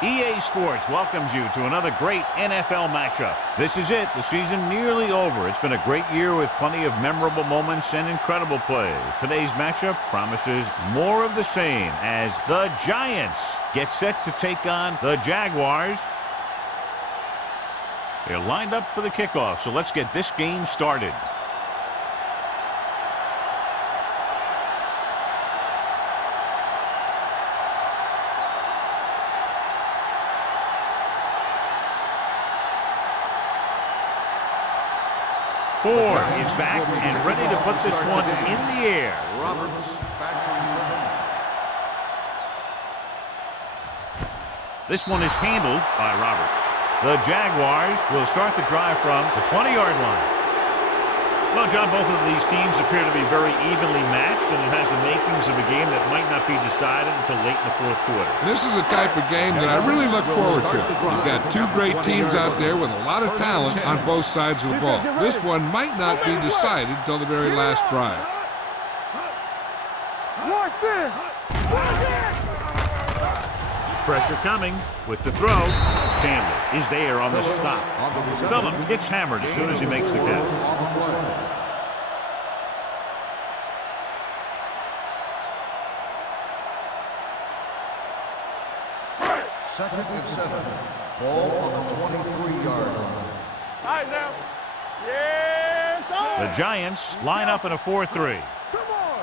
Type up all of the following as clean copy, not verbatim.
EA Sports welcomes you to another great NFL matchup. This is it, the season nearly over. It's been a great year with plenty of memorable moments and incredible plays. Today's matchup promises more of the same as the Giants get set to take on the Jaguars. They're lined up for the kickoff, so let's get this game started. Ford is back and ready to put this one in the air. Roberts back to return. This one is handled by Roberts. The Jaguars will start the drive from the 20-yard line. Well, John, both of these teams appear to be very evenly matched, and it has the makings of a game that might not be decided until late in the fourth quarter. This is a type of game that I really look forward to. You've got two great teams out there with a lot of talent on both sides of the ball. This one might not be decided until the very last drive. Pressure coming with the throw. Chandler is there on the stop. Phillips gets hammered as soon as he makes the catch. Second and 7. Ball on the 23-yard line. All right, now. Yes, The Giants line up in a 4-3. Come on.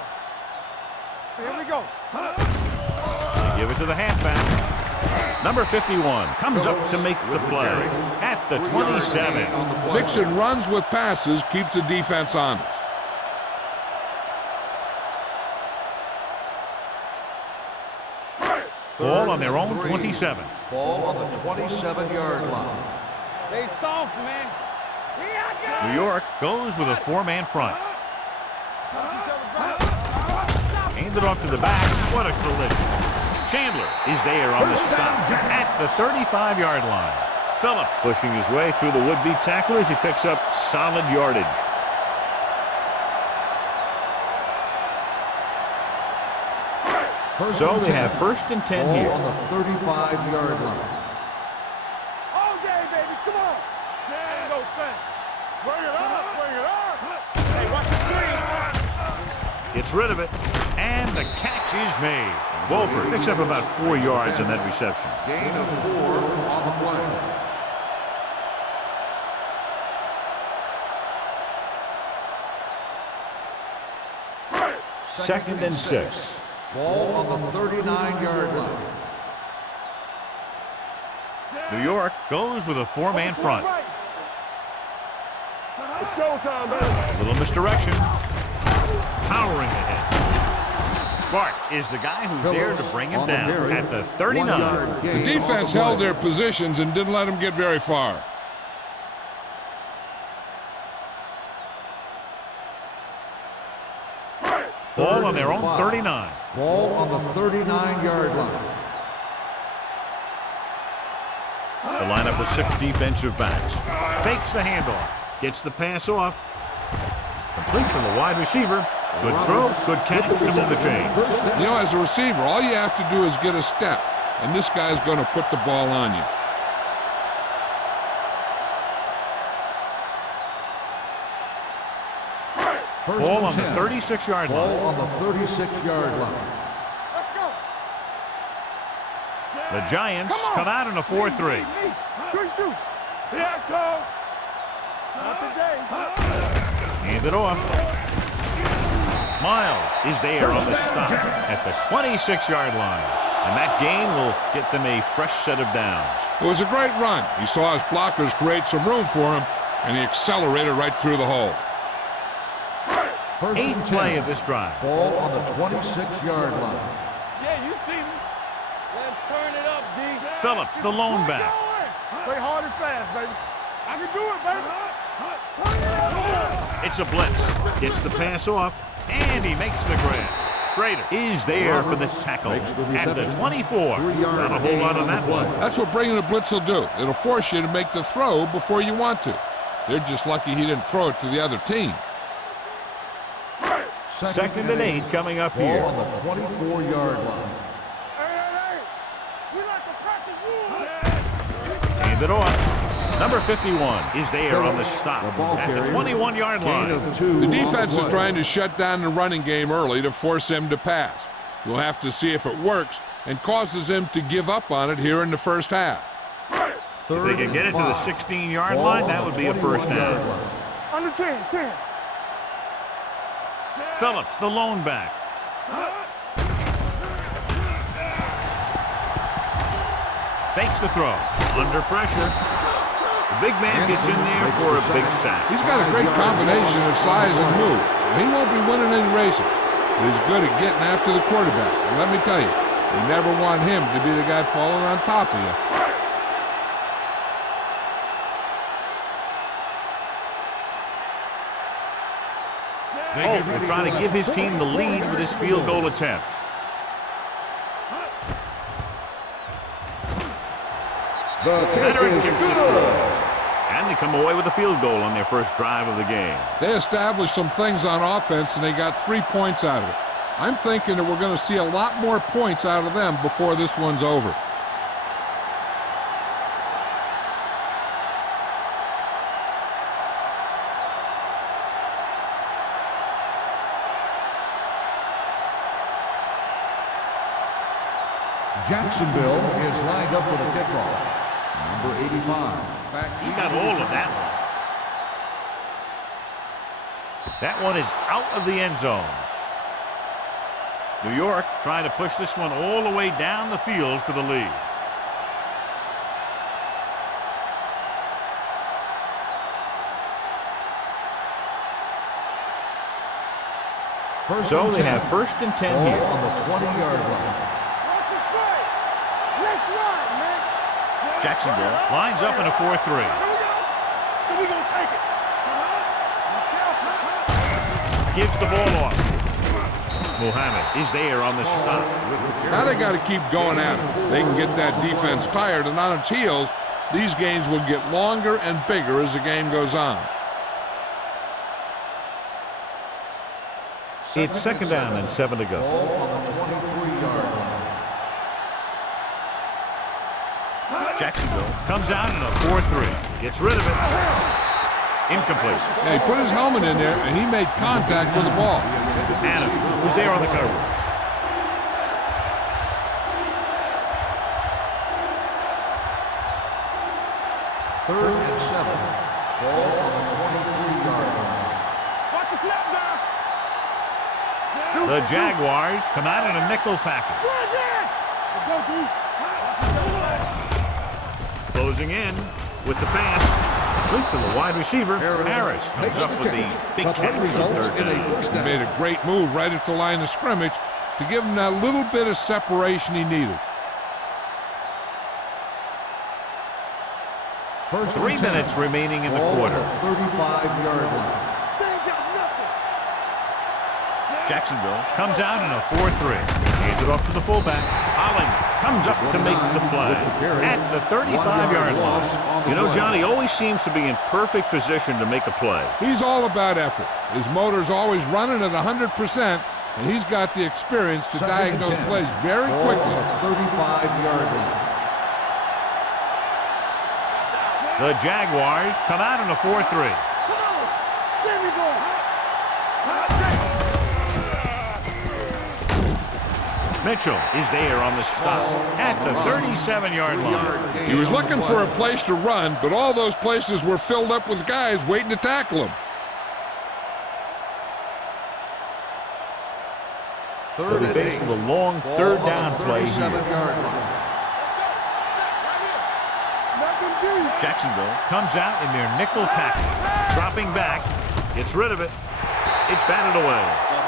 Here we go. They give it to the halfback. Number 51 comes up to make the play at the 27. Mixon runs with passes, keeps the defense honest. Ball on their own 27. Ball on the 27-yard line. They soft, man. New York goes with a four-man front. Handed off to the back. What a collision. Chandler is there on the stop at the 35-yard line. Phillips pushing his way through the would-be tacklers. He picks up solid yardage. So they have first and 10 here. On the 35-yard line. All day, baby. Come on. There go, thing. Bring it up. Bring it up. Hey, watch the screen. Gets rid of it, and the catch is made. Wolford picks up about 4 yards on that reception. Gain of 4 on the play. Second and 6. Ball on the 39-yard line. New York goes with a four-man front. It's showtime, baby. Little misdirection. Powering ahead. Bart is the guy who's there to bring him down at the 39. The defense held their positions and didn't let them get very far. Ball on their own 39. Ball on the 39-yard line. The lineup with 6 defensive backs. Fakes the handoff. Gets the pass off. Complete from the wide receiver. Good throw, good catch to move the chains. You know, as a receiver, all you have to do is get a step, and this guy's going to put the ball on you. Ball on the 36-yard line. Ball on the 36-yard line. Let's go. The Giants come out in a 4-3. Good shoot. Here I go. Not today. Hand it off. Miles is there on the stop at the 26-yard line. And that gain will get them a fresh set of downs. It was a great run. He saw his blockers create some room for him, and he accelerated right through the hole. 8th play of this drive. Ball on the 26-yard line. Yeah, you see me. Let's turn it up, D. Phillips, the lone back. Play hard and fast, baby. I can do it, baby. It's a blitz. Gets the pass off, and he makes the grab. Schrader is there for the tackle at the 24. Not a whole lot on that one. That's what bringing the blitz will do. It'll force you to make the throw before you want to. They're just lucky he didn't throw it to the other team. Second and 8 coming up here. Ball on the 24-yard line. Hey, we like to practice rules. Hand it off. Number 51 is there on the stop at the 21-yard line. The defense is trying to shut down the running game early to force him to pass. We'll have to see if it works and causes him to give up on it here in the first half. If they can get it to the 16-yard line, that would be a first down. Under 10. Phillips, the lone back. Fakes the throw. Under pressure. The big man gets in there for a big sack. He's got a great combination of size and move. He won't be winning any races, but he's good at getting after the quarterback. And let me tell you, you never want him to be the guy falling on top of you. Holt will try to give his team the lead with his field goal attempt. Veteran kicks it good. And they come away with a field goal on their first drive of the game. They established some things on offense, and they got 3 points out of it. I'm thinking that we're going to see a lot more points out of them before this one's over. Jacksonville is lined up for the kickoff. Number 85. He got all of that one. That one is out of the end zone. New York trying to push this one all the way down the field for the lead. So they have 1st and 10 here. On the 20-yard line. Jacksonville lines up in a 4-3. So we gonna take it. Gives the ball off. Muhammad is there on the stop. Now they got to keep going at it. They can get that defense tired and on its heels. These games will get longer and bigger as the game goes on. It's 2nd down and 7 to go. Ball on the 23-yard line. Jacksonville comes out in a 4-3. Gets rid of it. Incomplete. Yeah, he put his helmet in there, and he made contact with the ball. Adams was there on the coverage. Third and 7. Ball on the 23-yard line. Watch the snap down. The Jaguars come out in a nickel package. Let's go, dude. Closing in with the pass. Complete to the wide receiver. Harris comes up with the big catch on 3rd down. He made a great move right at the line of scrimmage to give him that little bit of separation he needed. 3 minutes remaining in the quarter. 35-yard line. Jacksonville comes out in a 4-3. Hands it off to the fullback. Holland comes up to make the play at the 35-yard line. You know, Johnny always seems to be in perfect position to make a play. He's all about effort. His motor's always running at 100%, and he's got the experience to diagnose plays very quickly. 35-yard line. The Jaguars come out in a 4-3. Come on. There we go. Mitchell is there on the stop at the 37-yard line. He was looking for a place to run, but all those places were filled up with guys waiting to tackle him. They'll be faced with a long 3rd down play here. Jacksonville comes out in their nickel package. Dropping back, gets rid of it. It's batted away.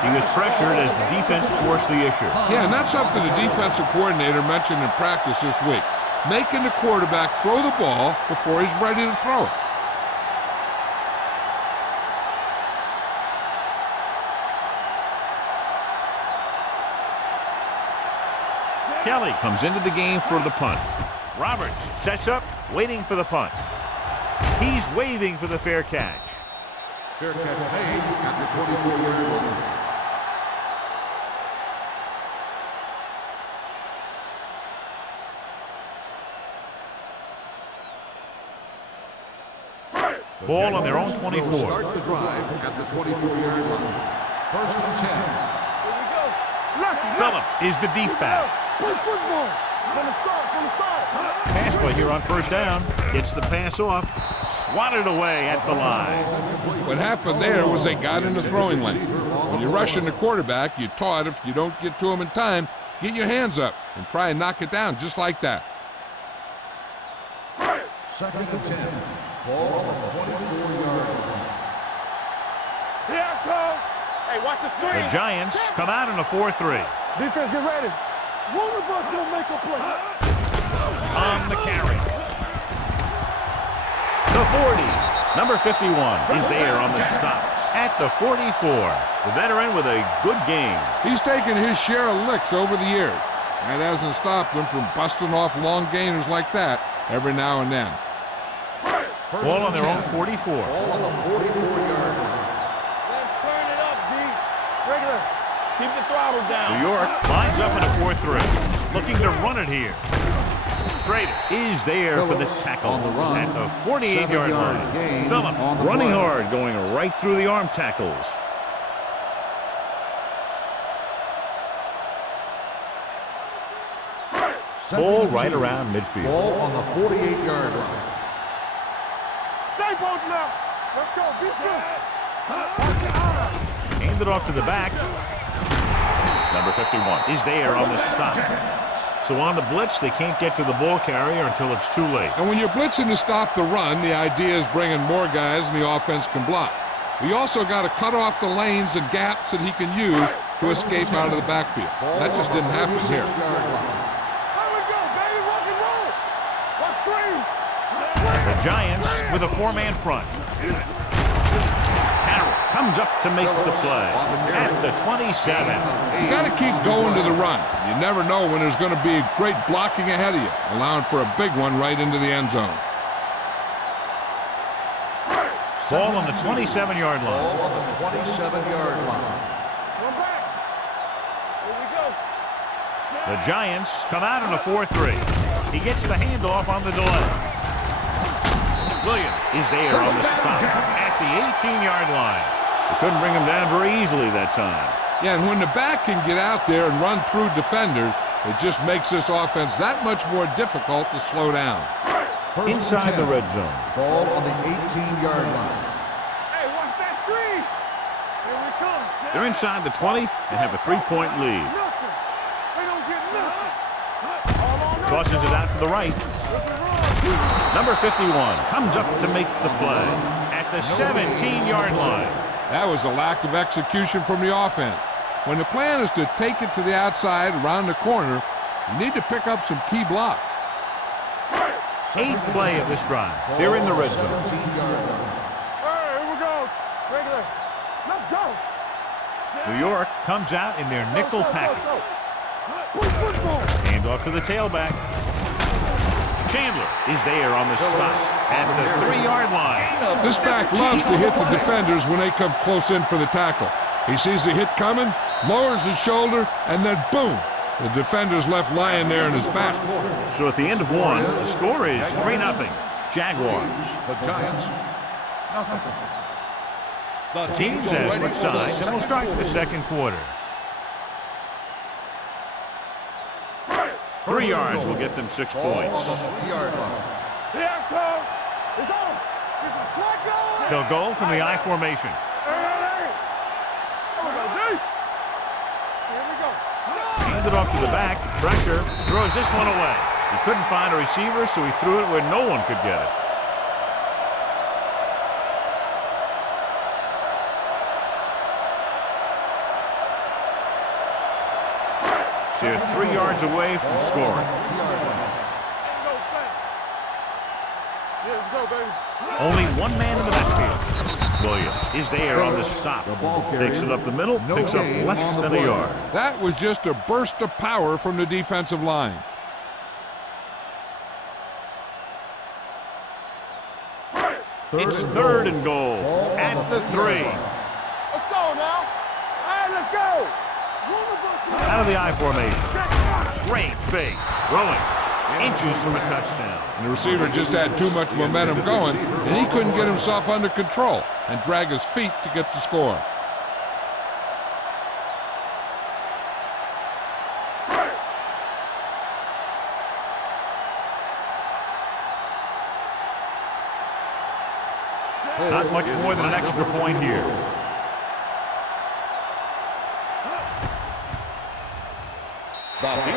He was pressured as the defense forced the issue. Yeah, and that's something the defensive coordinator mentioned in practice this week. Making the quarterback throw the ball before he's ready to throw it. Kelly comes into the game for the punt. Roberts sets up, waiting for the punt. He's waving for the fair catch. Fair catch made at the 24-yard line. Ball on their own 24. Will start the drive at the 24-yard line. First and 10. Here we go. Lucky. Phillips is the deep back. Play football. From the start. Pass play here on first down. Gets the pass off. Swatted away at the line. What happened there was they got in the throwing lane. When you're rushing the quarterback, you're taught if you don't get to him in time, get your hands up and try and knock it down just like that. Second and 10. Ball on the 24-yard line. Here I come. Hey, watch the screen. The Giants come out in a 4-3. Defense, get ready. One of us gonna make a play. On the carry. The 40. Number 51 is there on the stop at the 44. The veteran with a good game. He's taken his share of licks over the years. That hasn't stopped him from busting off long gainers like that every now and then. Ball on their own 44. Ball on the 44-yard line. Let's turn it up, D. Regular. Keep the throttle down. New York lines up in a 4-3. Looking to run it here. Schrader is there for the tackle on the run. at the 48-yard line. gain Phillips on the running play. hard, going right through the arm tackles. Ball right around midfield. Ball on the 48-yard line. Stay both now. Let's go. Be still. Hand it off to the back. Number 51 is there on the stop. So on the blitz, they can't get to the ball carrier until it's too late. And when you're blitzing to stop the run, the idea is bringing more guys and the offense can block. We also got to cut off the lanes and gaps that he can use to escape out of the backfield. That just didn't happen here. There we go, baby. Rock and roll. Let's scream. The Giants with a four-man front. Carroll comes up to make the play at the 27. You got to keep going to the run. You never know when there's going to be great blocking ahead of you, allowing for a big one right into the end zone. Ball on the 27-yard line. Ball on the 27-yard line. One back. Here we go. The Giants come out in a 4-3. He gets the handoff on the delay. Williams is there on the stop at the 18-yard line. They couldn't bring him down very easily that time. Yeah, and when the back can get out there and run through defenders, it just makes this offense that much more difficult to slow down. First Inside and 10. the red zone. Ball on the 18-yard line. Hey, watch that screen. Here we come. They're inside the 20 and have a 3-point lead. Nothing. They don't get nothing. All on us, Tosses it out to the right. Look at Ron. Number 51 comes up to make the play at the 17-yard line. That was a lack of execution from the offense. When the plan is to take it to the outside around the corner, you need to pick up some key blocks. Eighth play of this drive. They're in the red zone. 17-yard line. Hey, here we go. Regular. Let's go. New York comes out in their nickel package. Play football. Hand off to the tailback. Chandler is there on the stop at the 3-yard line. This back loves to hit the defenders when they come close in for the tackle. He sees the hit coming, lowers his shoulder, and then boom, the defender's left lying there in his back. So at the end of one, the score is 3-0. Jaguars. The Giants, nothing. The teams have switched sides and will start the second quarter. 3 yards will get them 6 Ball points. on the 3-yard line. Here I come. It's on. This is Flacco. They'll go from the I formation. Hey. Here we go, D. Here we go. Hand it off to the back. Pressure. Throws this one away. He couldn't find a receiver, so he threw it where no one could get it. They're 3 yards away from scoring. 3-yard line. Here we go, baby. Only one man in the backfield. Williams is there on the stop. Takes it up the middle, picks up less than a yard. That was just a burst of power from the defensive line. It's 3rd and goal at the 3. Let's go now. All right, let's go. Out of the I formation. Great fake. Throwing. inches from a touchdown. And the receiver just had too much momentum going, and he couldn't get himself under control and drag his feet to get the score. Not much more than an extra point here.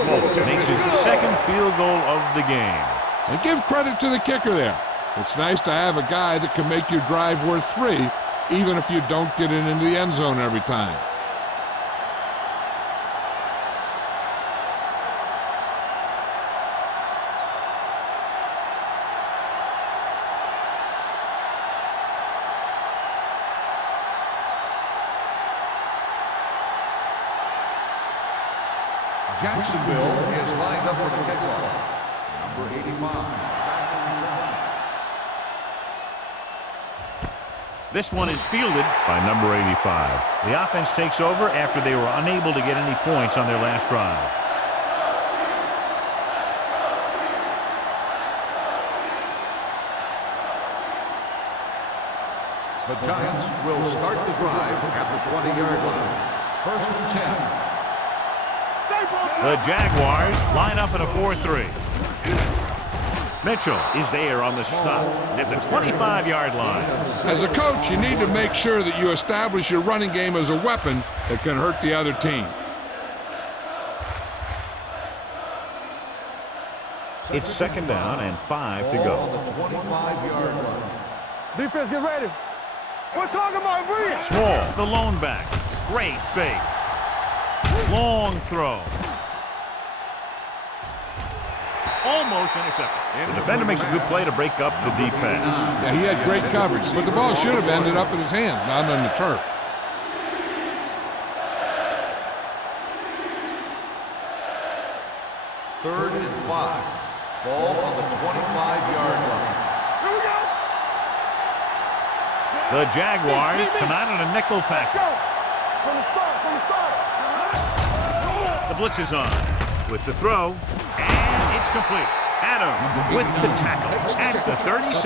Bolt makes his second field goal of the game. And give credit to the kicker there. It's nice to have a guy that can make your drive worth 3, even if you don't get it into the end zone every time. Jacksonville is lined up for the kickoff. Number 85. This one is fielded by number 85. The offense takes over after they were unable to get any points on their last drive. The Giants will start the drive at the 20-yard line. First and 10. The Jaguars line up in a 4-3. Mitchell is there on the stop at the 25-yard line. As a coach, you need to make sure that you establish your running game as a weapon that can hurt the other team. It's second down and 5 to go. On the 25-yard line. Defense, get ready. We're talking about Reed. Small, the lone back. Great fake. Long throw. Almost intercepted. The defender makes a good play to break up the deep pass. Yeah, he had great coverage, but the ball should have ended up in his hand, not on the turf. Third and 5. Ball on the 25-yard line. Here we go. The Jaguars come out in a nickel package. From the start. The blitz is on with the throw, and it's complete. Adams with the tackle at the 36.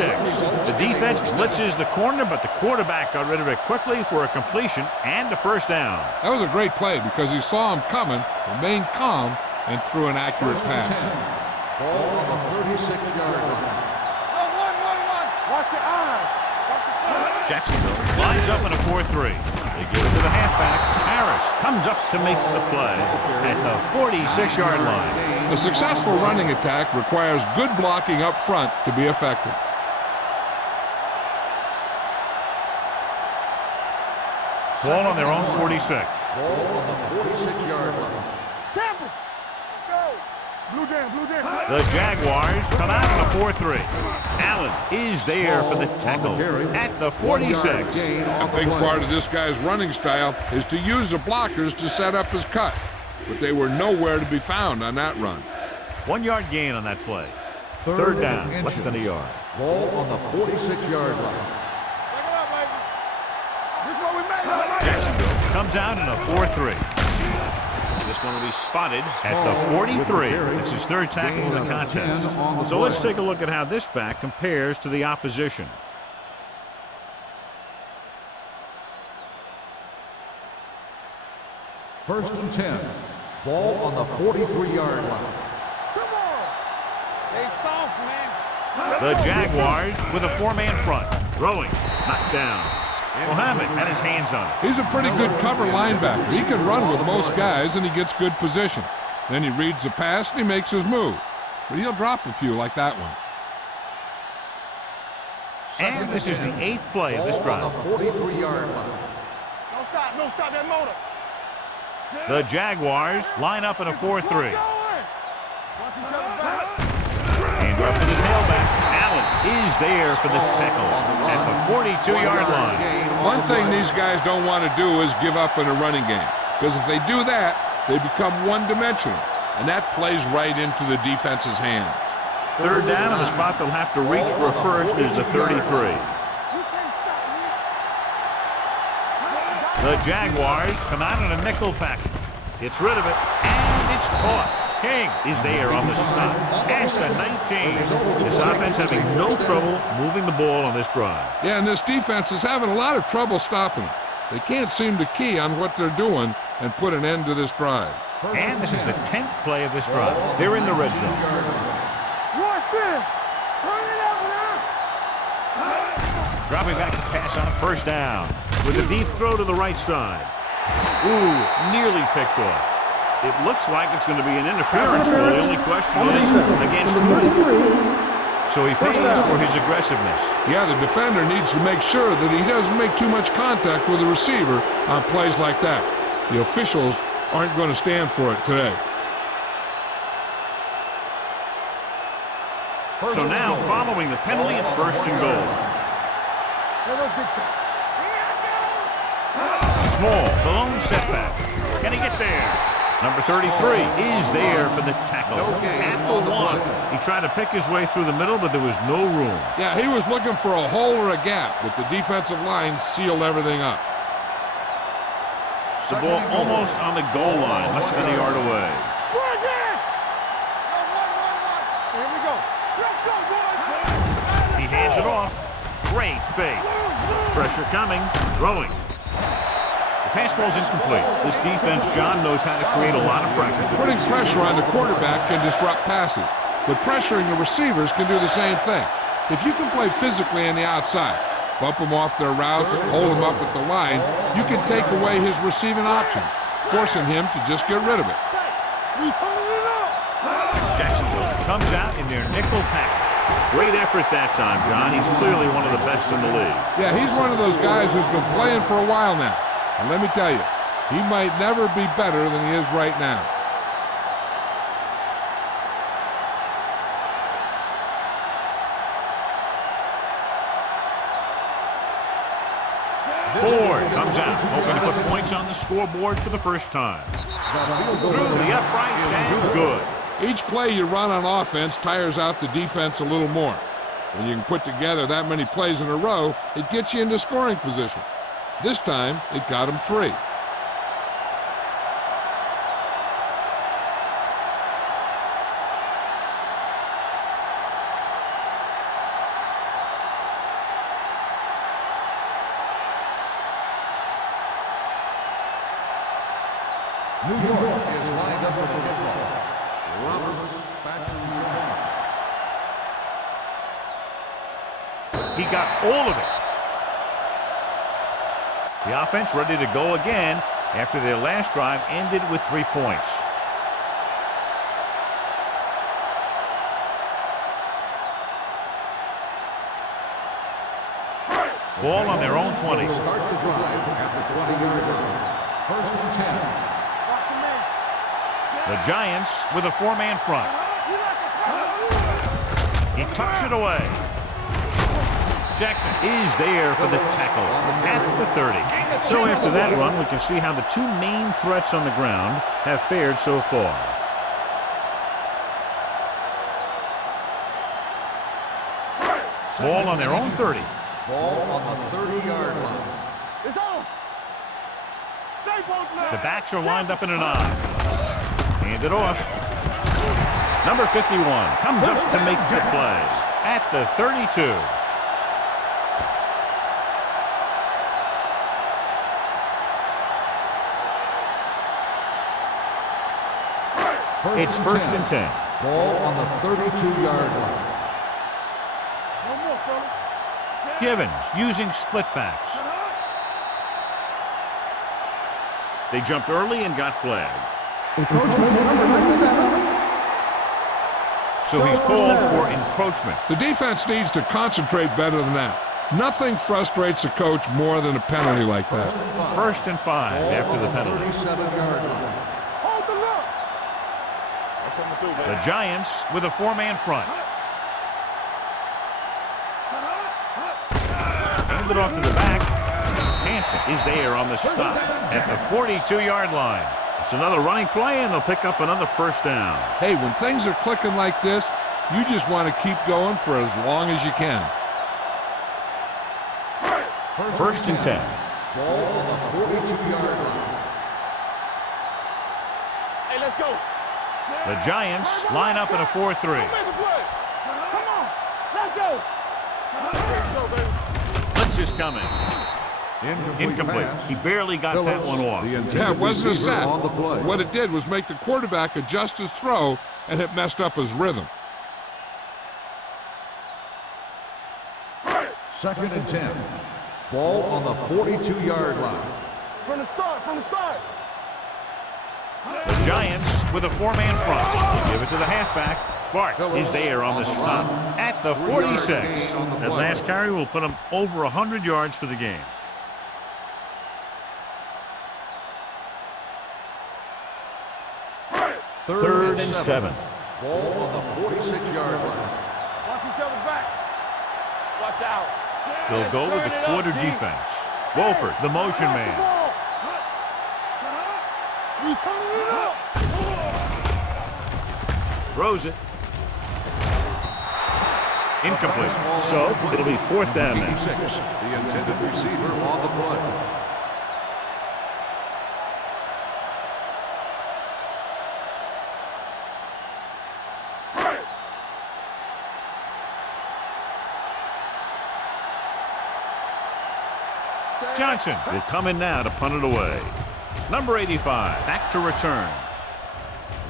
The defense blitzes the corner, but the quarterback got rid of it quickly for a completion and a first down. That was a great play because he saw him coming, remained calm, and threw an accurate pass. Ball on the 36-yard line. Watch your eyes. Jacksonville lines up in a 4-3. They give it to the halfback. Harris comes up to make the play at the 46-yard line. A successful running attack requires good blocking up front to be effective. Ball on their own 46. Ball on the 46-yard line. Tampa. Let's go. Blue jam. The Jaguars come out in a 4-3. Allen is there for the tackle at the 46. A big part of this guy's running style is to use the blockers to set up his cut, but they were nowhere to be found on that run. 1 yard gain on that play. Third down, less than a yard. Ball on the 46-yard line. Check it out, baby. This is what we made. Jacksonville comes out in a 4-3. This one will be spotted at the 43. It's his third tackle in the contest. So let's take a look at how this back compares to the opposition. First and 10. Ball on the 43-yard line. Come on. They soft, man. The Jaguars with a four-man front. Throwing, knocked down. Mohammed had his hands on it. He's a pretty good cover linebacker. He can run with most guys, and he gets good position. Then he reads the pass, and he makes his move. But he'll drop a few like that one. And this is the 8th play of this drive. On the 43-yard line. No stop that motor. The Jaguars line up in a 4-3. And up to the tailback. Allen is there for the tackle at the 42-yard line. One thing these guys don't want to do is give up in a running game, because if they do that, they become one-dimensional, and that plays right into the defense's hands. Third down, and the spot they'll have to reach for a first is the 33. The Jaguars come out in a nickel package. Gets rid of it, and it's caught. King is there on the stop at the 19. This offense having no trouble moving the ball on this drive. Yeah, and this defense is having a lot of trouble stopping them. They can't seem to key on what they're doing and put an end to this drive. And this is the 10th play of this drive. They're in the red zone. Dropping back to pass on first down with a deep throw to the right side. Ooh, nearly picked off. It looks like it's going to be an interference goal. The only question is against who? So he pays for his aggressiveness. Yeah, the defender needs to make sure that he doesn't make too much contact with the receiver on plays like that. The officials aren't going to stand for it today. So now, following the penalty, it's first and goal. Small, the lone setback. Can he get there? Number 33 is there for the tackle at the 1. He tried to pick his way through the middle, but there was no room. Yeah, he was looking for a hole or a gap, but the defensive line sealed everything up. The ball almost on the goal line, less than a yard away. Here we go. He hands it off. Great fake. Pressure coming. Throwing. The pass ball's incomplete. This defense, John, knows how to create a lot of pressure. Putting pressure on the quarterback can disrupt passing, but pressuring the receivers can do the same thing. If you can play physically on the outside, bump them off their routes, hold them up at the line, you can take away his receiving options, forcing him to just get rid of it. Jacksonville comes out in their nickel package. Great effort that time, John. He's clearly one of the best in the league. Yeah, he's one of those guys who's been playing for a while now. And let me tell you, he might never be better than he is right now. Ford comes out, hoping to put points on the scoreboard for the first time. Through the uprights and good. Each play you run on offense tires out the defense a little more. When you can put together that many plays in a row, it gets you into scoring position. This time, it got him 3. New York is lined up for the kickoff. Roberts back to return. He got all of it. The offense ready to go again after their last drive ended with 3 points. Ball on their own 20. Start the drive at the 20-yard line. First and 10. The Giants with a 4-man front. He tucks it away. Jackson is there for the tackle at the 30. So after that run, we can see how the 2 main threats on the ground have fared so far. Ball on their own 30. Ball on the 30-yard line. It's on. The backs are lined up in an I. Hand it off. Number 51 comes up to make the play at the 32. It's first and 10. Ball on the 32-yard line. One more, fella. Givens using split backs. They jumped early and got flagged. Encroachment, number 97. So he's called for encroachment. The defense needs to concentrate better than that. Nothing frustrates a coach more than a penalty like that. First and 5 after the penalty. 37-yard line. Hold the look. That's what I'm gonna do, man. The Giants with a 4-man front. Hand it off to the back. Hansen is there on the stop at the 42-yard line. It's another running play, and they'll pick up another first down. Hey, when things are clicking like this, you just want to keep going for as long as you can. First and 10. Ball on the 42-yard line. Hey, let's go. The Giants line up in a 4-3. Come on, let's go. Blitz is coming. Incomplete. pass. He barely got that one off. Yeah, it wasn't a receiver sack. on the play. What it did was make the quarterback adjust his throw, and it messed up his rhythm. 2nd and 10. Ball on the 42-yard line. From the start. The Giants with a 4-man front. Give it to the halfback. Sparks is there on the stop at the 46. That last carry will put him over 100 yards for the game. Third and 7. Ball on the 46-yard line. Watch each other back. Watch out. They'll go with the quarter defense. Wolford, the motion man. We turning it up. Throws it. Incomplete. So it'll be 4th down now. 86. The intended receiver on the play. Johnson will come in now to punt it away. Number 85, back to return.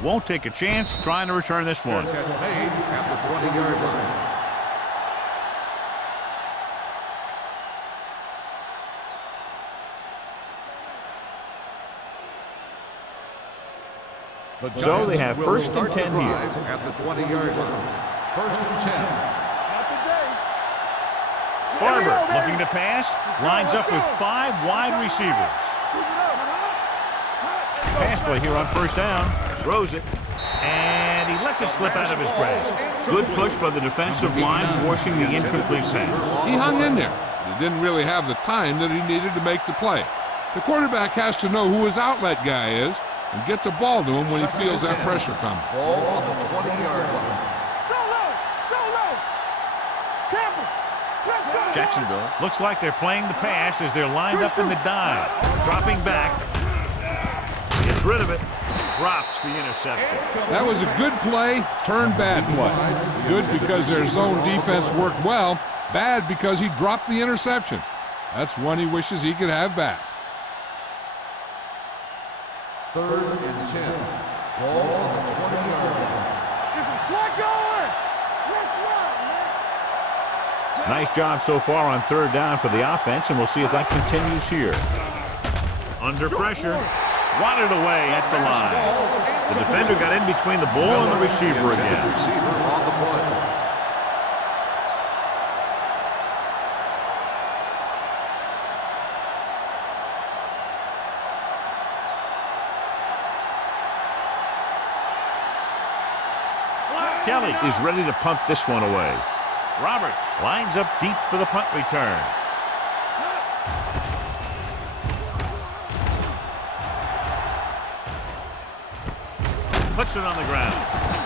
Won't take a chance trying to return this one. Catch made at the 20-yard line. So they have 1st and 10 here. At the 20-yard line. 1st and 10. Not today. Barber looking to pass, lines up with 5 wide receivers. Pass play here on 1st down, throws it, and he lets it slip out of his grasp. Good push by the defensive line, forcing the incomplete pass. He hung in there. He didn't really have the time that he needed to make the play. The quarterback has to know who his outlet guy is and get the ball to him when he feels that pressure coming. Ball on the 20-yard line. Go low. Campbell, let's go. Jacksonville looks like they're playing the pass as they're lined up in the dive. Dropping back. Gets rid of it. Drops the interception. That was a good play, turned bad play. Good because their zone defense worked well. Bad because he dropped the interception. That's one he wishes he could have back. 3rd and 10. Ball on the 20-yard line. Get some slack going. Let's run, man. Nice job so far on 3rd down for the offense, and we'll see if that continues here. Under pressure, swatted away at the line. The defender got in between the ball and the receiver again. Receiver on the play. Kelly is ready to punt this one away. Roberts lines up deep for the punt return. Puts it on the ground.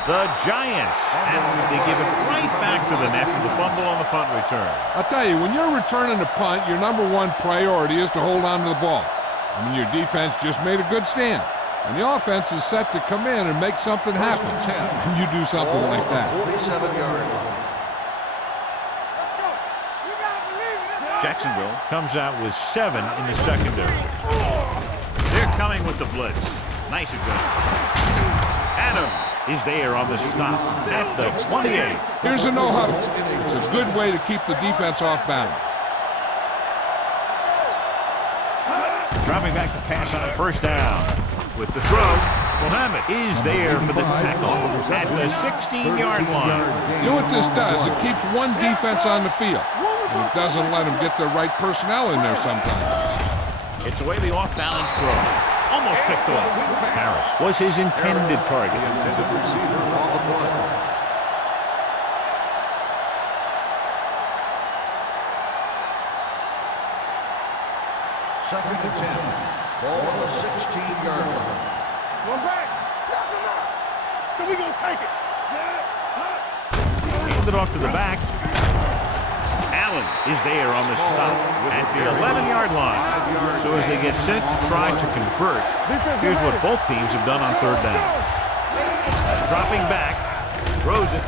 The Giants, and they give it right back to the net for the fumble on the punt return. I'll tell you, when you're returning a punt, your #1 priority is to hold on to the ball. I mean, your defense just made a good stand. And the offense is set to come in and make something happen. And you do something like that. 47-yard line. Jacksonville comes out with 7 in the secondary. They're coming with the blitz. Nice adjustment. Adams is there on the stop at the 28. Here's a no-huddle. It's a good way to keep the defense off balance. Dropping back to pass on 1st down. With the throw, Mohammed is there for the tackle at the 16-yard line. You know what this does? It keeps one defense on the field. And it doesn't let them get the right personnel in there sometimes. It's away the off-balance throw. Almost picked off. Harris was his intended target. The intended receiver on the play. Second and 10. Ball on the 16-yard line. One back. So we gonna take it. Handed off to the back. Allen is there on the stop at the 11-yard line. So as they get set to try to convert, here's what both teams have done on 3rd down. dropping back. Throws it.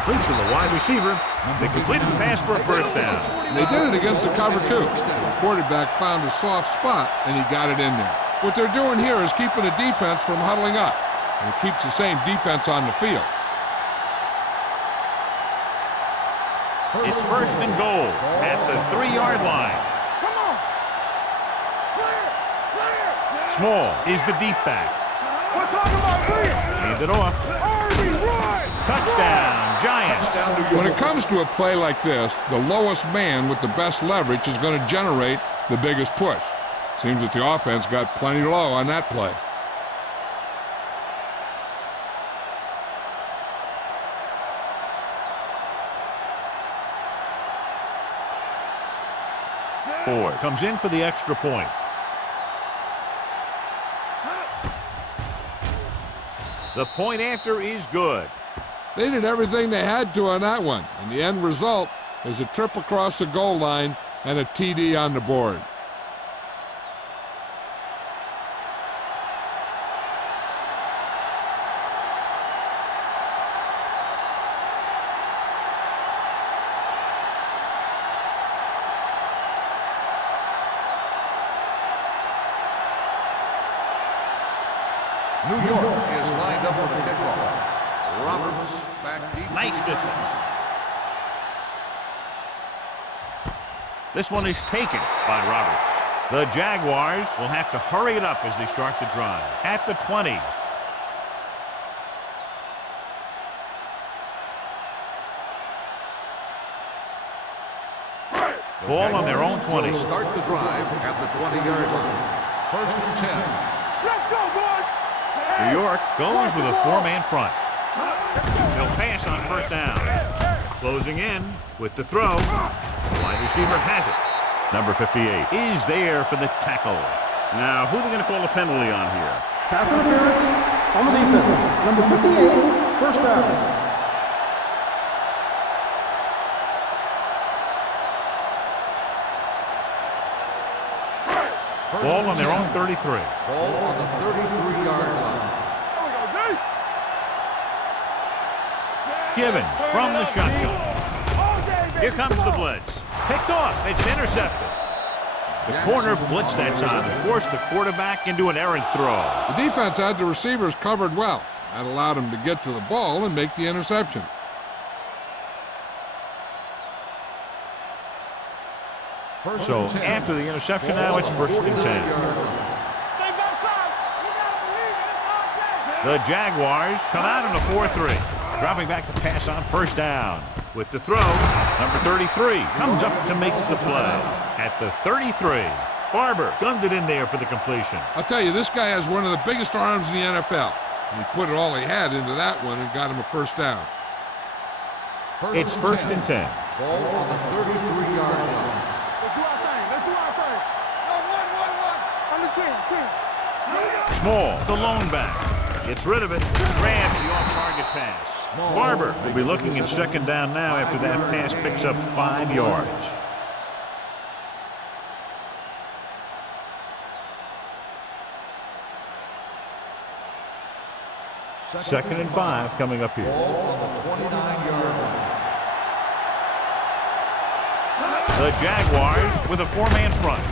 Complete to the wide receiver. They completed the pass for a first down. And they did it against the cover, too. The quarterback found a soft spot, and he got it in there. What they're doing here is keeping the defense from huddling up. And it keeps the same defense on the field. It's first and goal at the 3-yard line. Come on. Clear. Small is the deep back. We're talking about clear. Hand it off. Army, run. Touchdown, Giants. When it comes to a play like this, the lowest man with the best leverage is going to generate the biggest push. Seems that the offense got plenty low on that play. Ford comes in for the extra point. The point after is good. They did everything they had to on that one, and the end result is a trip across the goal line and a TD on the board. New York is lined up for the kickoff. Roberts back deep. Nice distance. This one is taken by Roberts. The Jaguars will have to hurry it up as they start the drive. At the 20. Ball on their own 20. Start the drive at the 20-yard line. First and 10. Let's go, boys. New York goes with a 4-man front. They'll pass on first down. Closing in with the throw. The wide receiver has it. Number 58 is there for the tackle. Now, who are they going to call a penalty on here? Pass interference on the defense. Number 58, first down. Ball on their own 33. Ball on the 33-yard line. Givens from the shotgun. Here comes the blitz. Picked off. It's intercepted. The corner blitzed that time and forced the quarterback into an errant throw. The defense had the receivers covered well. That allowed him to get to the ball and make the interception. So after the interception now, it's first and 10. The Jaguars come out in a 4-3. Dropping back to pass on first down. With the throw, number 33 comes up to make the play. At the 33, Barber gunned it in there for the completion. I'll tell you, this guy has one of the biggest arms in the NFL. He put it all he had into that one and got him a first down. It's first and 10. Ball on the 33-yard line. Let's do our thing. Let's do our thing. No, one. On the team. Small, the lone back. Gets rid of it. Grabs the off-target pass. Barber will be looking at second down now after that pass picks up 5 yards. Second and 5 coming up here. Ball on the 29-yard line. The Jaguars with a 4-man front.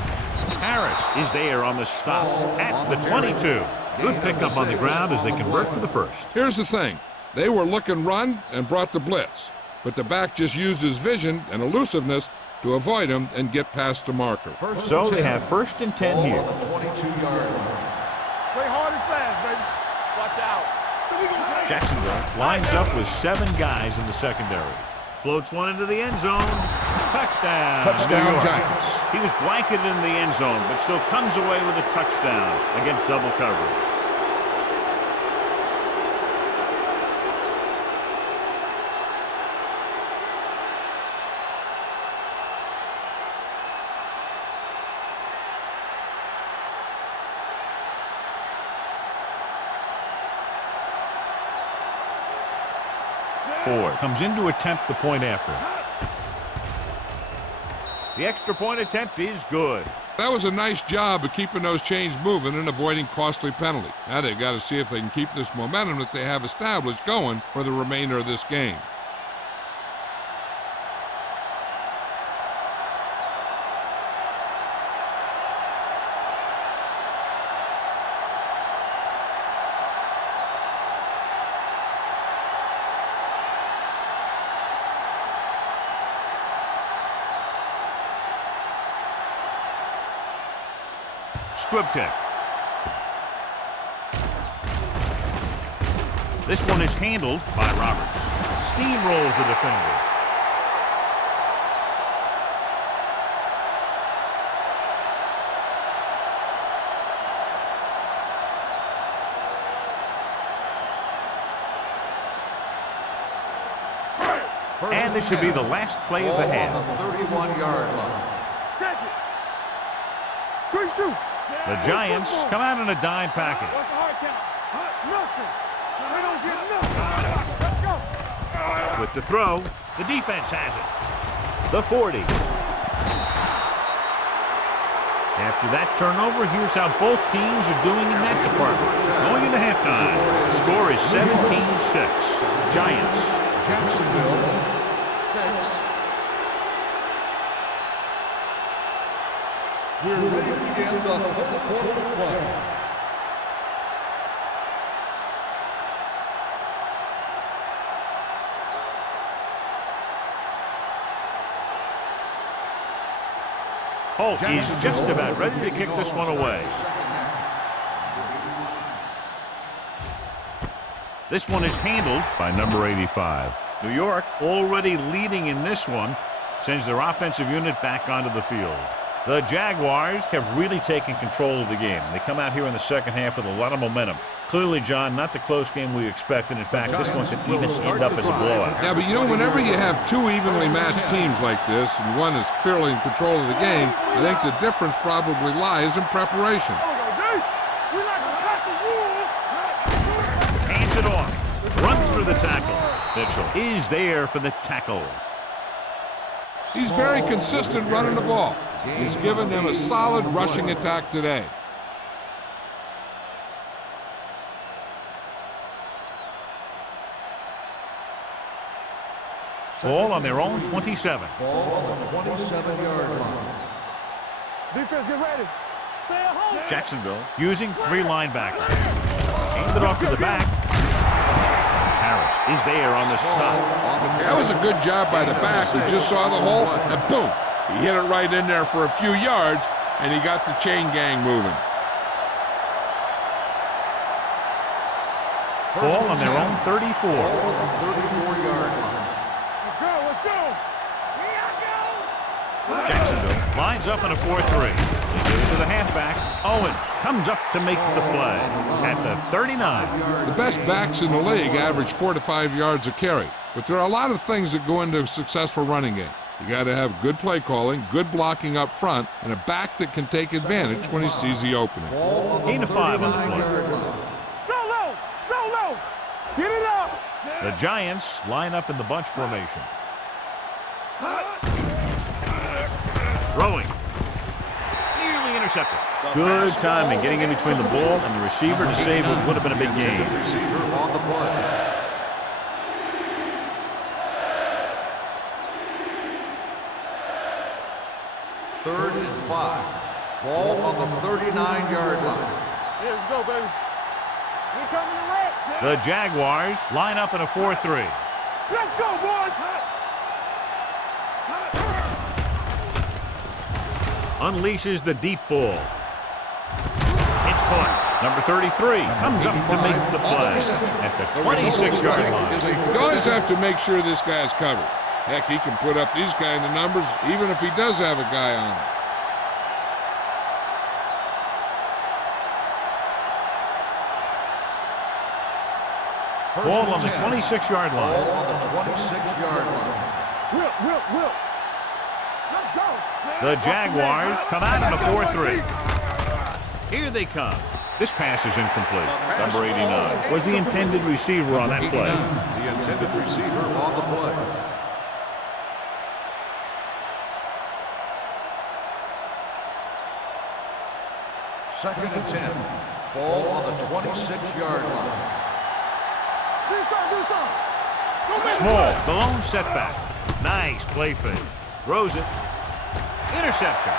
Harris is there on the stop at the 22. Good pickup on the ground as they convert for the first. Here's the thing. They were looking run and brought the blitz, but the back just used his vision and elusiveness to avoid him and get past the marker. So they have first and 10 here. Ball on the 22-yard line. Play hard and fast, baby. Watch out. Jacksonville lines up with 7 guys in the secondary. Floats one into the end zone. Touchdown, Touchdown, New York. Giants. He was blanketed in the end zone, but still comes away with a touchdown against double coverage. Ford comes in to attempt the point after. The extra point attempt is good. That was a nice job of keeping those chains moving and avoiding costly penalty. Now they've got to see if they can keep this momentum that they have established going for the remainder of this game. Squib kick. This one is handled by Roberts. Steamrolls the defender. And this should be the last play of the half. On the 31-yard line. Check it. Good shoot. The Giants come out in a dime package. What's the hard count? Nothing. They don't get nothing. Let's go. With the throw, the defense has it. The 40. After that turnover, here's how both teams are doing in that department. Going into halftime, the score is 17-6. Giants. Jacksonville, 6. We're ready to begin the third quarter of play. Holt is just about ready to kick this one away. This one is handled by number 85. New York already leading in this one, sends their offensive unit back onto the field. The Jaguars have really taken control of the game. They come out here in the second half with a lot of momentum. Clearly, John, not the close game we expected. In fact, this one could even end up as a blowout. Yeah, but you know, whenever you have two evenly matched teams like this, and one is clearly in control of the game, I think the difference probably lies in preparation. We like to cut the rules. Hands it off. Runs through the tackle. Mitchell is there for the tackle. He's very consistent running the ball. He's given them a solid rushing attack today. Ball on their own 27. Ball on the 27-yard line. Defense, get ready. Stay at home. Jacksonville using 3 linebackers. Hand it off to the back. Harris is there on the stop. That was a good job by the back who just saw the hole, and boom! He hit it right in there for a few yards, and he got the chain gang moving. Ball on their own 34. Ball on the 34-yard line. Let's go, let's go. Here I go. Jacksonville lines up in a 4-3. They give it to the halfback. Owens comes up to make the play at the 39. The best backs in the league average 4 to 5 yards a carry, but there are a lot of things that go into a successful running game. You got to have good play calling, good blocking up front, and a back that can take advantage when he sees the opening. Gain of 5 on the play. So low. Get it up. The Giants line up in the bunch formation. Throwing. Nearly intercepted. Good timing getting in between the ball and the receiver to save what would have been a big gain. Receiver on the play. Third and 5. Ball on the 39-yard line. Here we go, baby. We coming to red. The Jaguars line up in a 4-3. Let's go, boys. Unleashes the deep ball. It's caught. Number 33 comes up to make the play at the 26-yard line. You always have to make sure this guy's covered. Heck, he can put up these kind of numbers even if he does have a guy on him. Ball on the 26-yard line. Ball on the 26-yard line. Will. Let's go. The Jaguars come out in a 4-3. Here they come. This pass is incomplete. Number 89 was the intended receiver on that play. The intended receiver on the play. Second and 10. Ball on the 26-yard line. Small, the lone setback. Nice play fake. Throws it. Interception.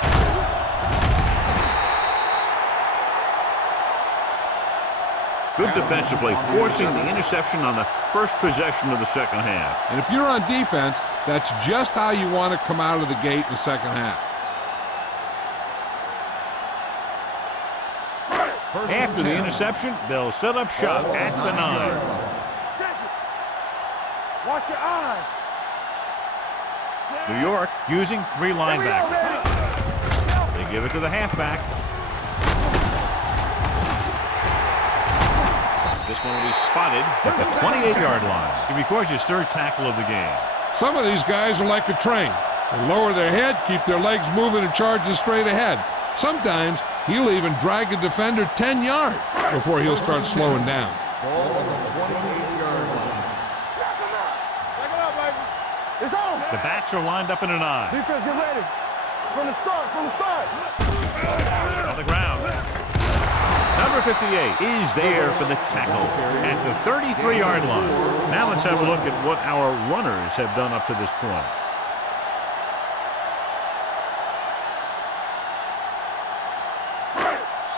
Good defensive play, forcing the interception on the first possession of the second half. And if you're on defense, that's just how you want to come out of the gate in the second half. After the interception, they'll set up shop at the 9. Check it. Watch your eyes. New York using 3 linebackers. They give it to the halfback. This one will be spotted at the 28-yard line. He records his 3rd tackle of the game. Some of these guys are like a train. They lower their head, keep their legs moving, and charge straight ahead. Sometimes he'll even drag a defender 10 yards before he'll start slowing down. Ball on the 28-yard line. Back it up, baby. It's on. The backs are lined up in an I. Defense, get ready. From the start. On the ground. Number 58 is there for the tackle at the 33-yard line. Now let's have a look at what our runners have done up to this point.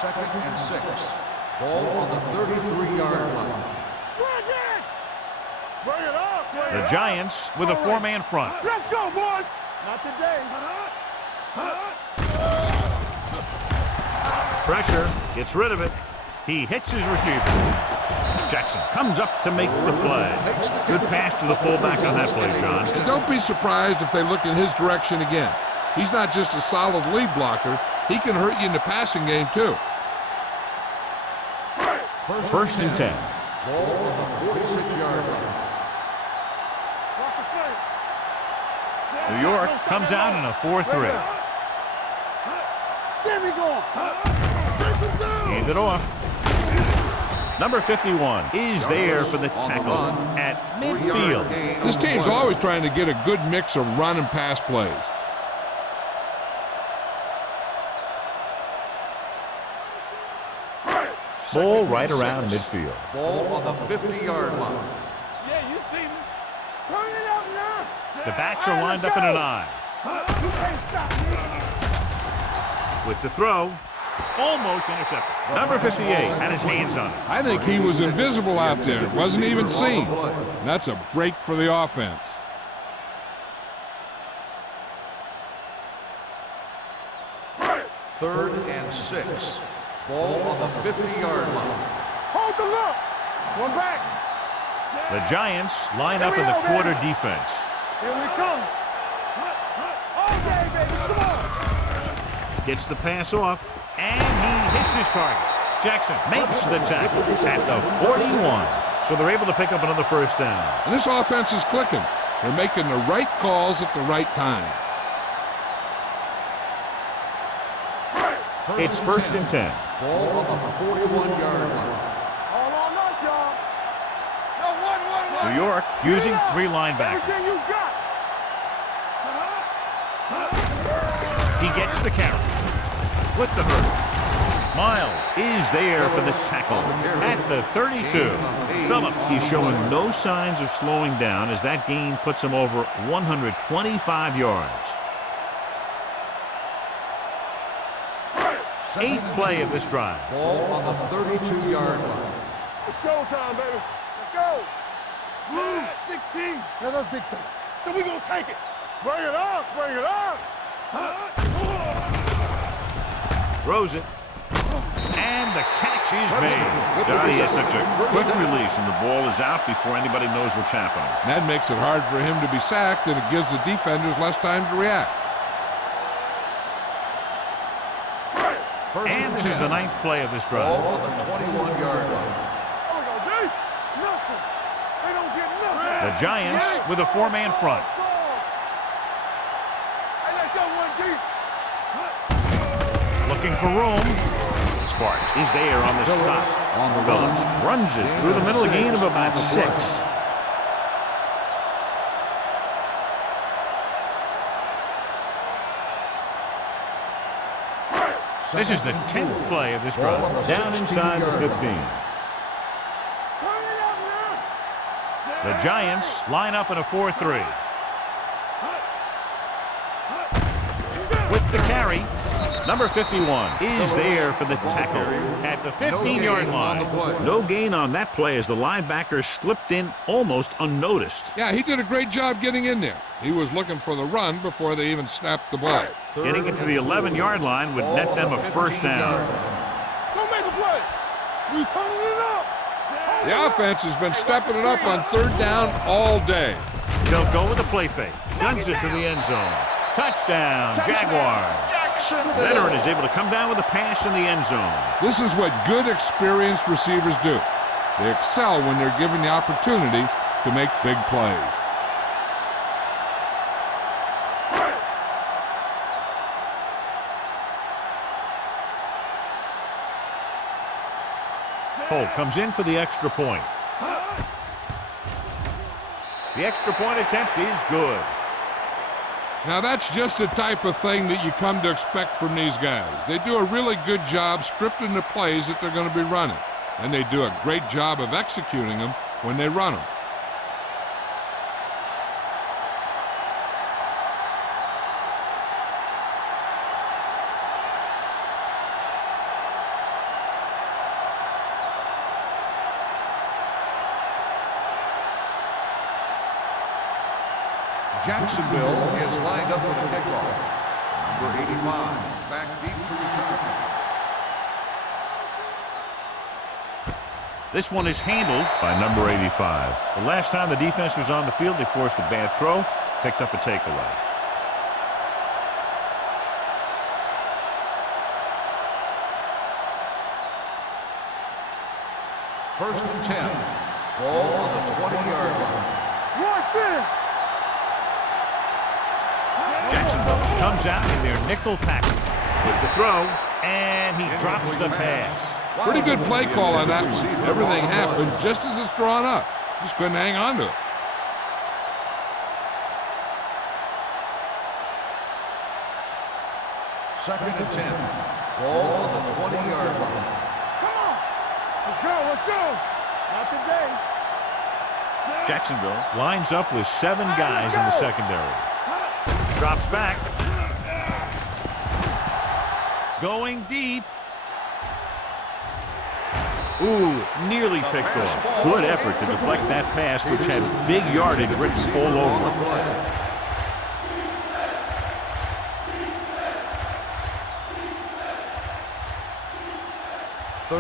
Second and 6. Ball on the 33-yard line. Bring it up. The Giants with a 4-man front. Let's go, boys. Not today. Pressure, gets rid of it. He hits his receiver. Jackson comes up to make the play. Good pass to the fullback on that play, John. And don't be surprised if they look in his direction again. He's not just a solid lead blocker. He can hurt you in the passing game, too. First and 10. Ball on the 46-yard line. New York comes out in a 4-3. Get me going. Hand it off. Number 51 is there for the tackle at midfield. This team's always trying to get a good mix of run and pass plays. Ball right around midfield. Ball on the 50-yard line. Yeah, you see me. Turn it up now. The backs are lined up in an I. You can't stop me. With the throw, almost intercepted. Number 58 had his hands on it. I think he was invisible out there. Wasn't even seen. And that's a break for the offense. Third and 6. Ball on the 50-yard line. Hold the look. One back. The Giants line up in the quarter defense. Here we come. All day, baby. Come on. Gets the pass off, and he hits his target. Jackson makes the tackle at the 41. So they're able to pick up another first down. And this offense is clicking. They're making the right calls at the right time. It's first and 10. Ball on the 41-yard line. All on us, y'all. No, one. New York using 3 linebackers. Everything you got. He gets the carry with the hurt. Miles is there for the tackle at the 32. Phillips, he's showing no signs of slowing down as that gain puts him over 125 yards. 8th play of this drive. Ball on the 32-yard line. It's showtime, baby. Let's go. Blue, 16. Now that's big time. So we gonna take it. Bring it up. Bring it up. Throws it. And the catch is made. Johnny has such a quick release, and the ball is out before anybody knows what's happening. That makes it hard for him to be sacked, and it gives the defenders less time to react. And this is the 9th play of this drive. Ball on the 21-yard line. Nothing. They don't get nothing. The Giants with a 4-man front. Hey, let's go, 1 deep. Looking for room. Sparks is there on the stop. Phillips runs it through the middle, a gain of about 6. This is the 10th play of this drive. Down inside the 15. The Giants line up in a 4-3. With the carry, number 51 is there for the tackle at the 15-yard line. No gain on that play as the linebacker slipped in almost unnoticed. Yeah, he did a great job getting in there. He was looking for the run before they even snapped the ball. Getting it to the 11-yard line would net them a first down. Don't make a play. We turning it up. The offense has been stepping it up on third down all day. They'll go with a play fake. Guns it to the end zone. Touchdown, Jaguars. Veteran is able to come down with a pass in the end zone. This is what good, experienced receivers do. They excel when they're given the opportunity to make big plays. Holt comes in for the extra point. The extra point attempt is good. Now that's just the type of thing that you come to expect from these guys. They do a really good job scripting the plays that they're going to be running. And they do a great job of executing them when they run them. Jacksonville is lined up for the kickoff. Number 85, back deep to return. This one is handled by number 85. The last time the defense was on the field, they forced a bad throw, picked up a takeaway. First and 10. Ball on the 20-yard line. Watch it. Jacksonville comes out in their nickel package with the throw, and he drops the pass. Pretty good play call on that one. Everything happened just as it's drawn up. Just couldn't hang on to it. Second and 10. Ball on the 20-yard line. Come on. Let's go. Not today. Jacksonville lines up with 7 guys in the secondary. Drops back. Going deep. Ooh, nearly picked off. Good effort to deflect that pass, which had big yardage written all over it.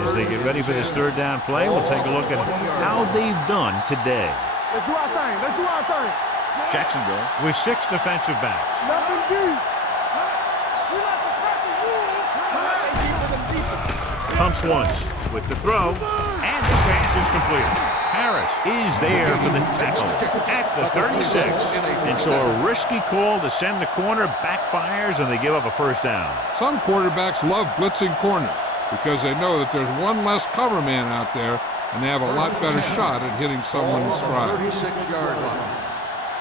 As they get ready for this third down play, we'll take a look at how they've done today. Let's do our thing. Let's do our thing. Jacksonville with 6 defensive backs. Nothing deep. We like to crack the rules. Pumps once with the throw, and this pass is complete. Harris is there for the tackle at the 36. And so a risky call to send the corner backfires, and they give up a first down. Some quarterbacks love blitzing corner because they know that there's one less cover man out there, and they have a lot better shot at hitting someone in stride. 36-yard line.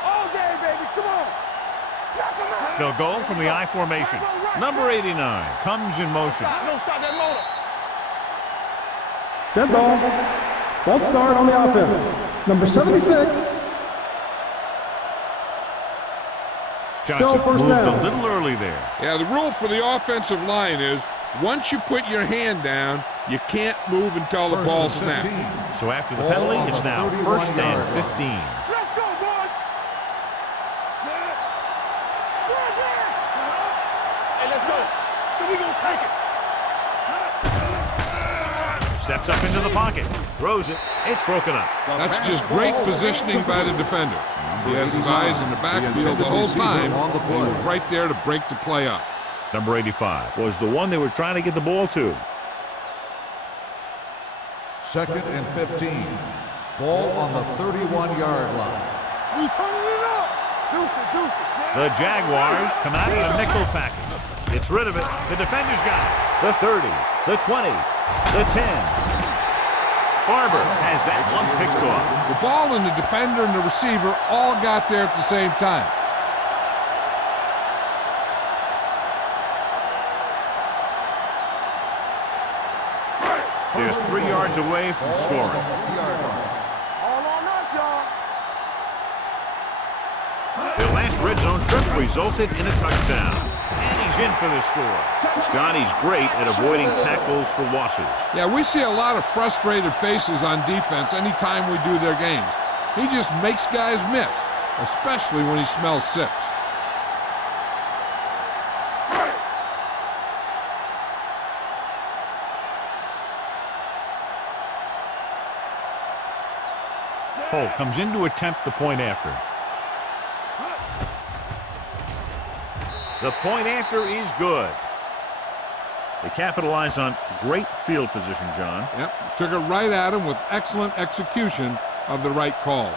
All day, baby. Come on. Knock 'em out. They'll go from the I formation. Number 89 comes in motion. Don't stop that motor. Dead ball. False start on the offense. Number 76. Johnson first moved down. a little early there. Yeah, the rule for the offensive line is once you put your hand down, you can't move until the ball snaps. So after the penalty, it's now first and 15. Let's go, boys. Hey, let's go. So we gonna take it. Steps up into the pocket, throws it, it's broken up. That's just great positioning by the defender. He has his eyes in the backfield the whole time, and he was right there to break the play up. Number 85 was the one they were trying to get the ball to. Second and 15. Ball on the 31-yard line. We turning it up. Deuces. The Jaguars come out in a nickel package. It's rid of it. The defender's got it. The 30, the 20, the 10. Barber has that one picked off. The ball and the defender and the receiver all got there at the same time. just 3 yards away from scoring. All on us, y'all. Their last red zone trip resulted in a touchdown. And he's in for the score. Johnny's great at avoiding tackles for losses. Yeah, we see a lot of frustrated faces on defense anytime we do their games. He just makes guys miss, especially when he smells six. Holt comes in to attempt the point after. The point after is good. They capitalize on great field position, John. Yep, took it right at him with excellent execution of the right calls.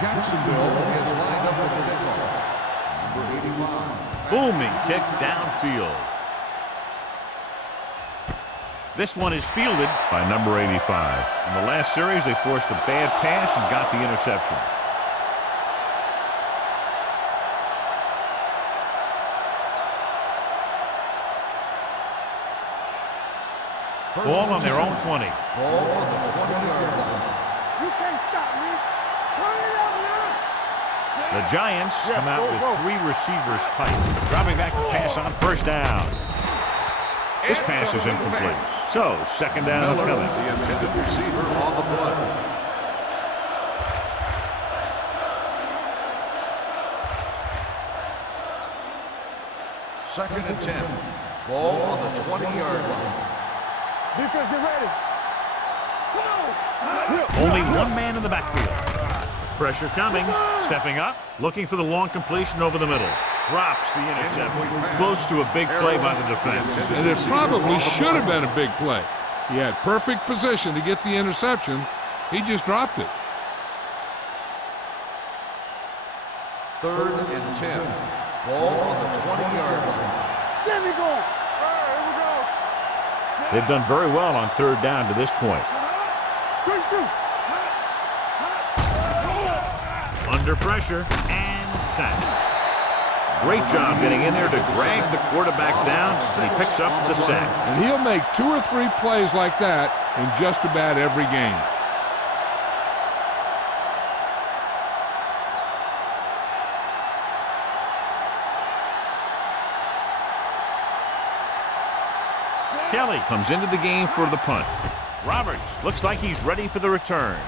Jacksonville is lined up for the kickoff. Number 85. Booming kick downfield. This one is fielded by number 85. In the last series, they forced a bad pass and got the interception. Ball on their own 20. Ball on the 20-yard line. You can't stop me. Turn it up now. The Giants come out with 3 receivers tight. Dropping back to pass on first down. This pass is incomplete. So, second down Miller, coming. the intended receiver on the play. Second and 10. Ball on the 20-yard line. Defense, get ready. Come on. Only one man in the backfield. Pressure coming. Stepping up. Looking for the long completion over the middle. Drops the interception. Close to a big play by the defense. And it probably should have been a big play. He had perfect position to get the interception. He just dropped it. Third and 10. Ball on the 20-yard line. There we go. Here we go. They've done very well on third down to this point. Good shoot. Under pressure and sack. Great job getting in there to drag the quarterback down, and he picks up the sack. And he'll make 2 or 3 plays like that in just about every game. Kelly comes into the game for the punt. Roberts looks like he's ready for the return.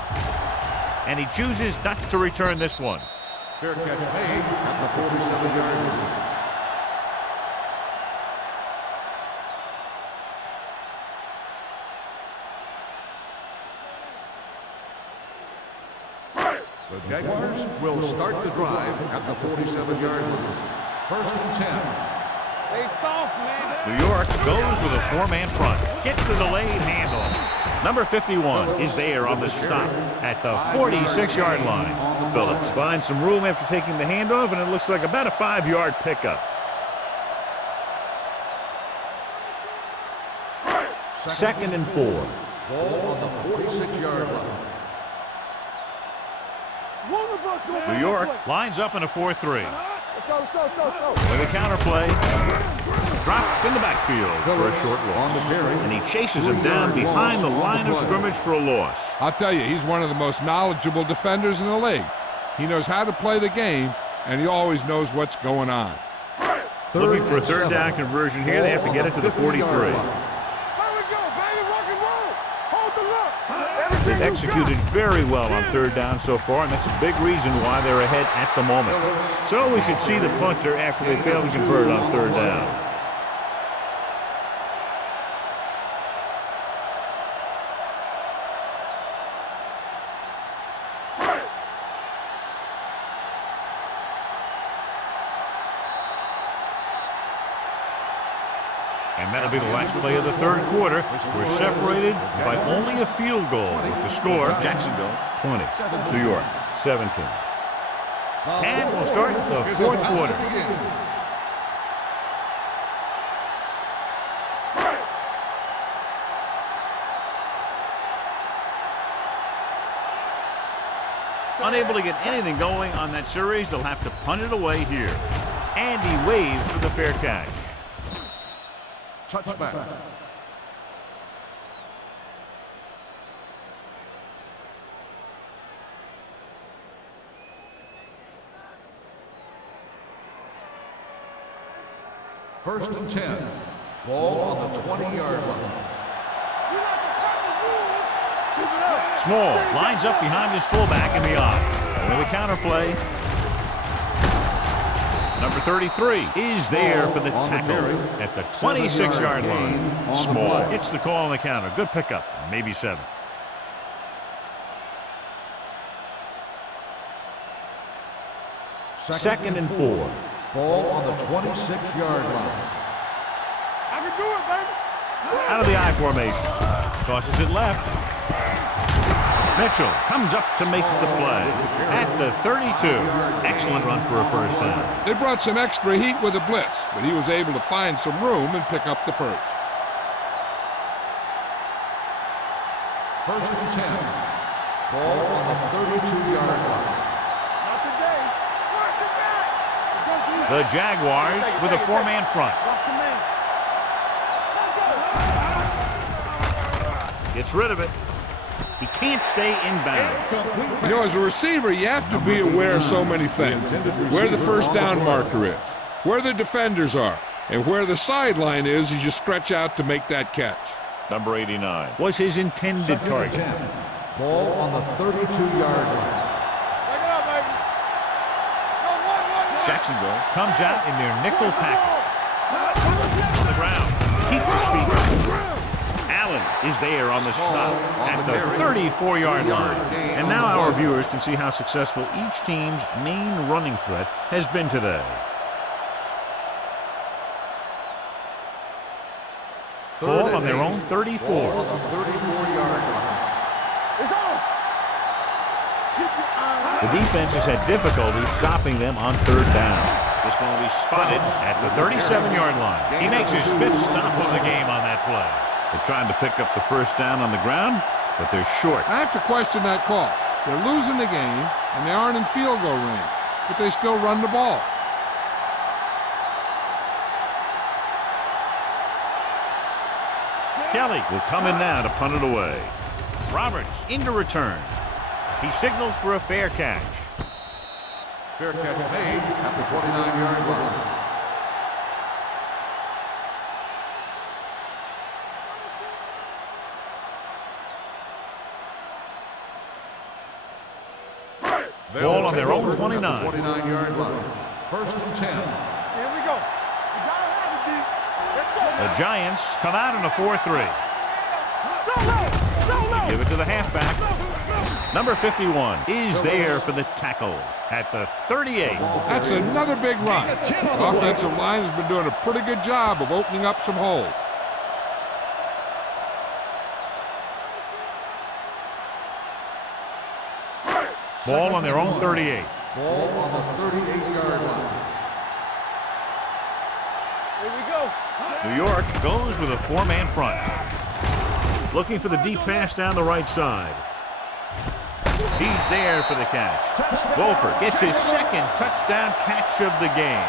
And he chooses not to return this one. Fair catch made at the 47-yard line. The Jaguars will start the drive at the 47-yard line. First and 10. They soft, man. New York goes with a 4-man front. Gets the delayed handle. Number 51 is there on the stop at the 46-yard line. Phillips finds some room after taking the handoff, and it looks like about a 5-yard pickup. Second and 4. Ball on the 46-yard line. New York lines up in a 4-3. Let's go, let's go, let's go, let's go. With a counter play. Dropped in the backfield for a short loss. And he chases him down behind the line of scrimmage for a loss. I'll tell you, he's one of the most knowledgeable defenders in the league. He knows how to play the game, and he always knows what's going on. Looking for a third down conversion here. They have to get it to the 43. They've executed very well on third down so far, and that's a big reason why they're ahead at the moment. So we should see the punter after they fail to convert on third down. And that'll be the last play of the third quarter. We're separated by only a field goal with the score, Jacksonville 20, New York 17. And we'll start the fourth quarter. Unable to get anything going on that series, they'll have to punt it away here. And he waves for the fair catch. Touchback. First and 10. Ball on the 20-yard line. Small lines up behind his fullback in the eye. With a counter play. Number 33 is there for the tackle at the 26-yard line. Small gets the call on the counter. Good pickup. Maybe 7. Second and 4. Ball on the 26-yard line. I can do it, baby. Out of the I formation. Tosses it left. Mitchell comes up to make the play at the 32. Excellent run for a first down. They brought some extra heat with a blitz, but he was able to find some room and pick up the first. First and 10. Ball on the 32-yard line. Not today. Watch it back. The Jaguars with a 4-man front. Watch your man. Gets rid of it. He can't stay in bounds. You know, as a receiver, you have to be aware of so many things. Where the first down marker is, where the defenders are, and where the sideline is as you stretch out to make that catch. Number 89 was his intended Second and target. 10. Ball on the 32-yard line. Back it up, baby. Go, one. Jacksonville comes out in their nickel package. On the ground. Keeps his feet. Allen is there on the stop at the 34-yard line. And now our viewers can see how successful each team's main running threat has been today. Ball on their own 34. Ball on the 34-yard line. It's on. Keep your eyes. The defense has had difficulty stopping them on third down. This one will be spotted at the 37-yard line. He makes his 5th stop of the game on that play. They're trying to pick up the first down on the ground, but they're short. I have to question that call. They're losing the game, and they aren't in field goal range, but they still run the ball. Kelly will come in now to punt it away. Roberts into return. He signals for a fair catch. Fair catch made at the 29-yard line. Ball on their own 29. 29-yard line. First and 10. Here we go. You gotta have it, D. Let's go. The Giants come out in a 4-3. Go. Give it to the halfback. Number 51 is there for the tackle at the 38. That's another big run. The offensive line has been doing a pretty good job of opening up some holes. Ball on their own 38. Ball on the 38-yard line. Here we go. New York goes with a 4-man front. Looking for the deep pass down the right side. He's there for the catch. Wolford gets his 2nd touchdown catch of the game.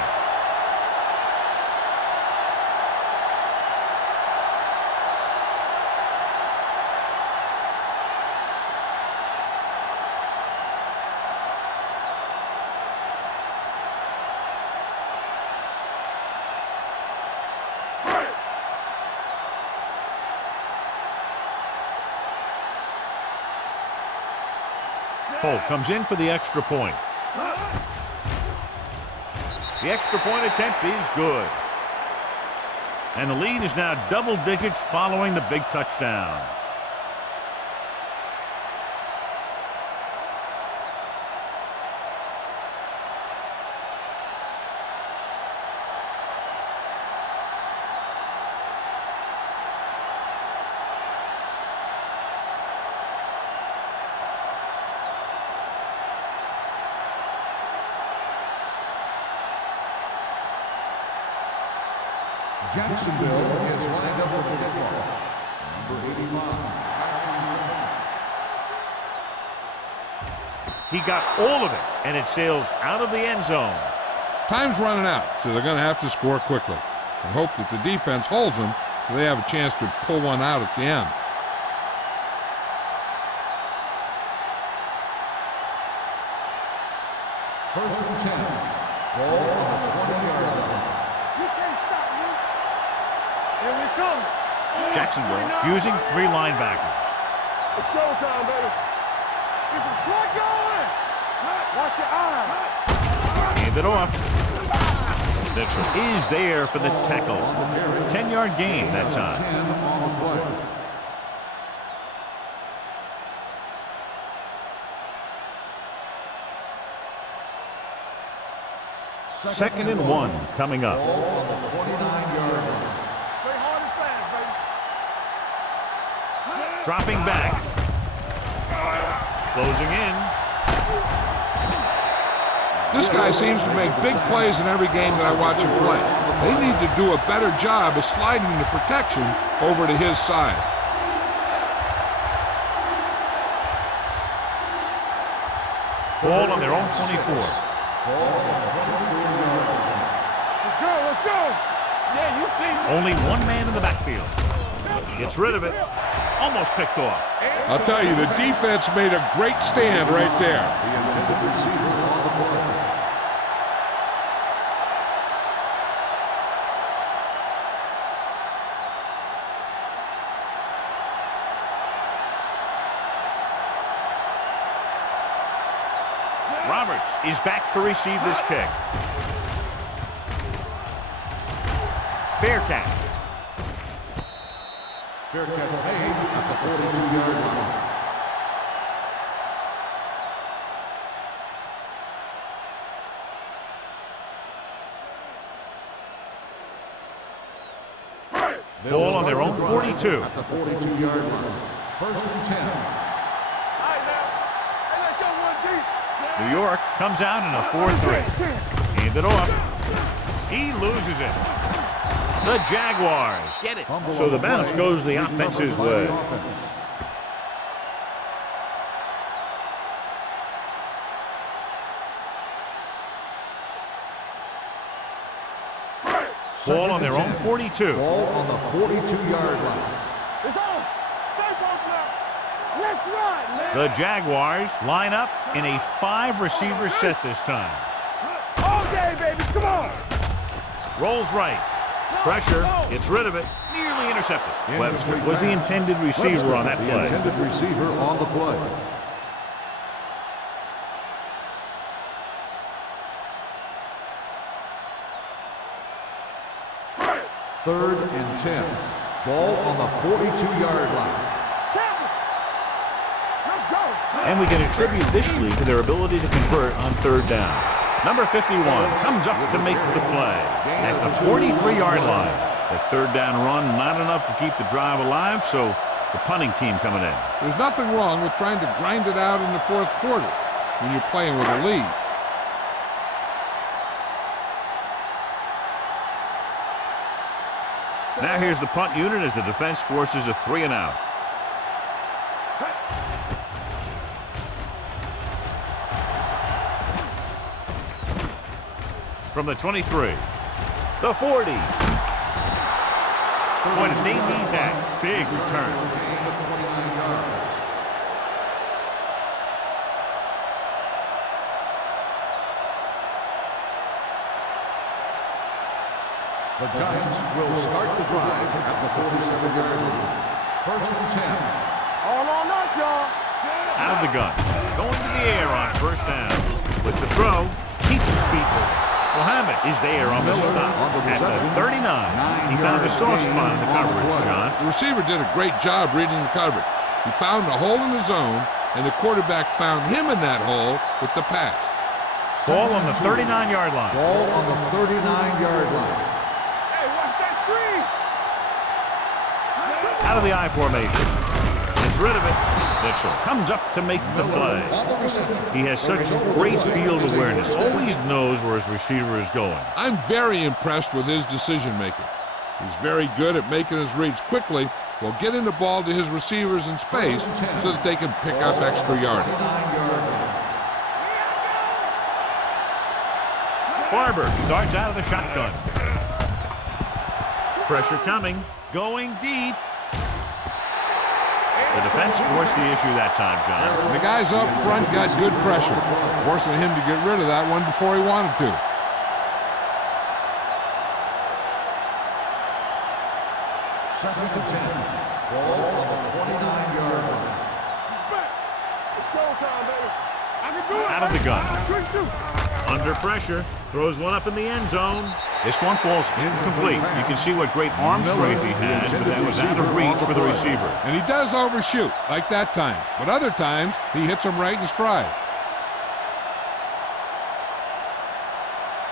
Holt comes in for the extra point. The extra point attempt is good. And the lead is now double digits following the big touchdown. Jacksonville is lined up with the kickoff. Number 85. He got all of it, and it sails out of the end zone. Time's running out, so they're going to have to score quickly and hope that the defense holds them so they have a chance to pull one out at the end. First and 10. Ball on the 20-yard line. You can't stop me. Here we come. Jacksonville using 3 linebackers. It's showtime, baby. Get some slug going. Watch your eyes. Hand it off. Mitchell is there for the tackle. 10-yard gain that time. 10 on the play. Second and 1 coming up. Ball on the 29-yard line. Play hard and fast, baby. Dropping back. Closing in. This guy seems to make big plays in every game that I watch him play. They need to do a better job of sliding the protection over to his side. Ball on their own 24. Let's go. Yeah, you see. Only one man in the backfield. Gets rid of it. Almost picked off. I'll tell you, the defense made a great stand right there. The intended receiver on the play. Roberts is back to receive this kick. Fair catch. Fair catch made at the 42-yard line. Ball on their own 42. At the 42-yard line. First and 10. All right, now. Hey, let's go one deep. New York comes out in a 4-3. Hand it off. He loses it. The Jaguars get it. So the bounce goes the offense's way. Ball on their own 42. Ball on the 42-yard line. It's on. Stay close now. Let's run, man. The Jaguars line up in a 5-receiver set this time. All day, baby. Come on. Rolls right. Pressure. Gets rid of it. Nearly intercepted. Webster was the intended receiver on that The play. intended receiver on the play. Third and 10. Ball on the 42-yard line. Let's go. And we can attribute this lead to their ability to convert on third down. Number 51 comes up to make the play at the 43-yard line. That third down run, not enough to keep the drive alive, so the punting team coming in. There's nothing wrong with trying to grind it out in the fourth quarter when you're playing with a lead. Now here's the punt unit as the defense forces a 3-and-out. From the 23, the 40. Boy, if they need that, big return. Gain of 29 yards. The Giants will start the drive at the 47-yard line. First and 10. All on us, y'all. Out of the gun. Going to the air on first down. With the throw, keeps his feet moving. Mohammed is there on the stop. At the 39, he found a soft spot in the coverage, John. The receiver did a great job reading the coverage. He found a hole in the zone, and the quarterback found him in that hole with the pass. Ball on the 39-yard line. Ball on the 39-yard line. Hey, watch that screen. Out of the I formation. Gets rid of it. Mitchell comes up to make the play. On the reception. He has such great field awareness. Always knows where his receiver is going. I'm very impressed with his decision-making. He's very good at making his reads quickly while getting the ball to his receivers in space so that they can pick up extra yardage. 39-yard line. Barber starts out of the shotgun. Pressure coming, going deep. The defense forced the issue that time, John. The guys up front got good pressure, forcing him to get rid of that one before he wanted to. Second and 10. Ball on the 29-yard line. He's back. It's showtime, baby. I can do it. Out of the gun. Quick shoot. Under pressure, throws one up in the end zone. This one falls incomplete. You can see what great arm strength he has, but that was out of reach for the receiver. And he does overshoot, like that time. But other times, he hits him right in stride.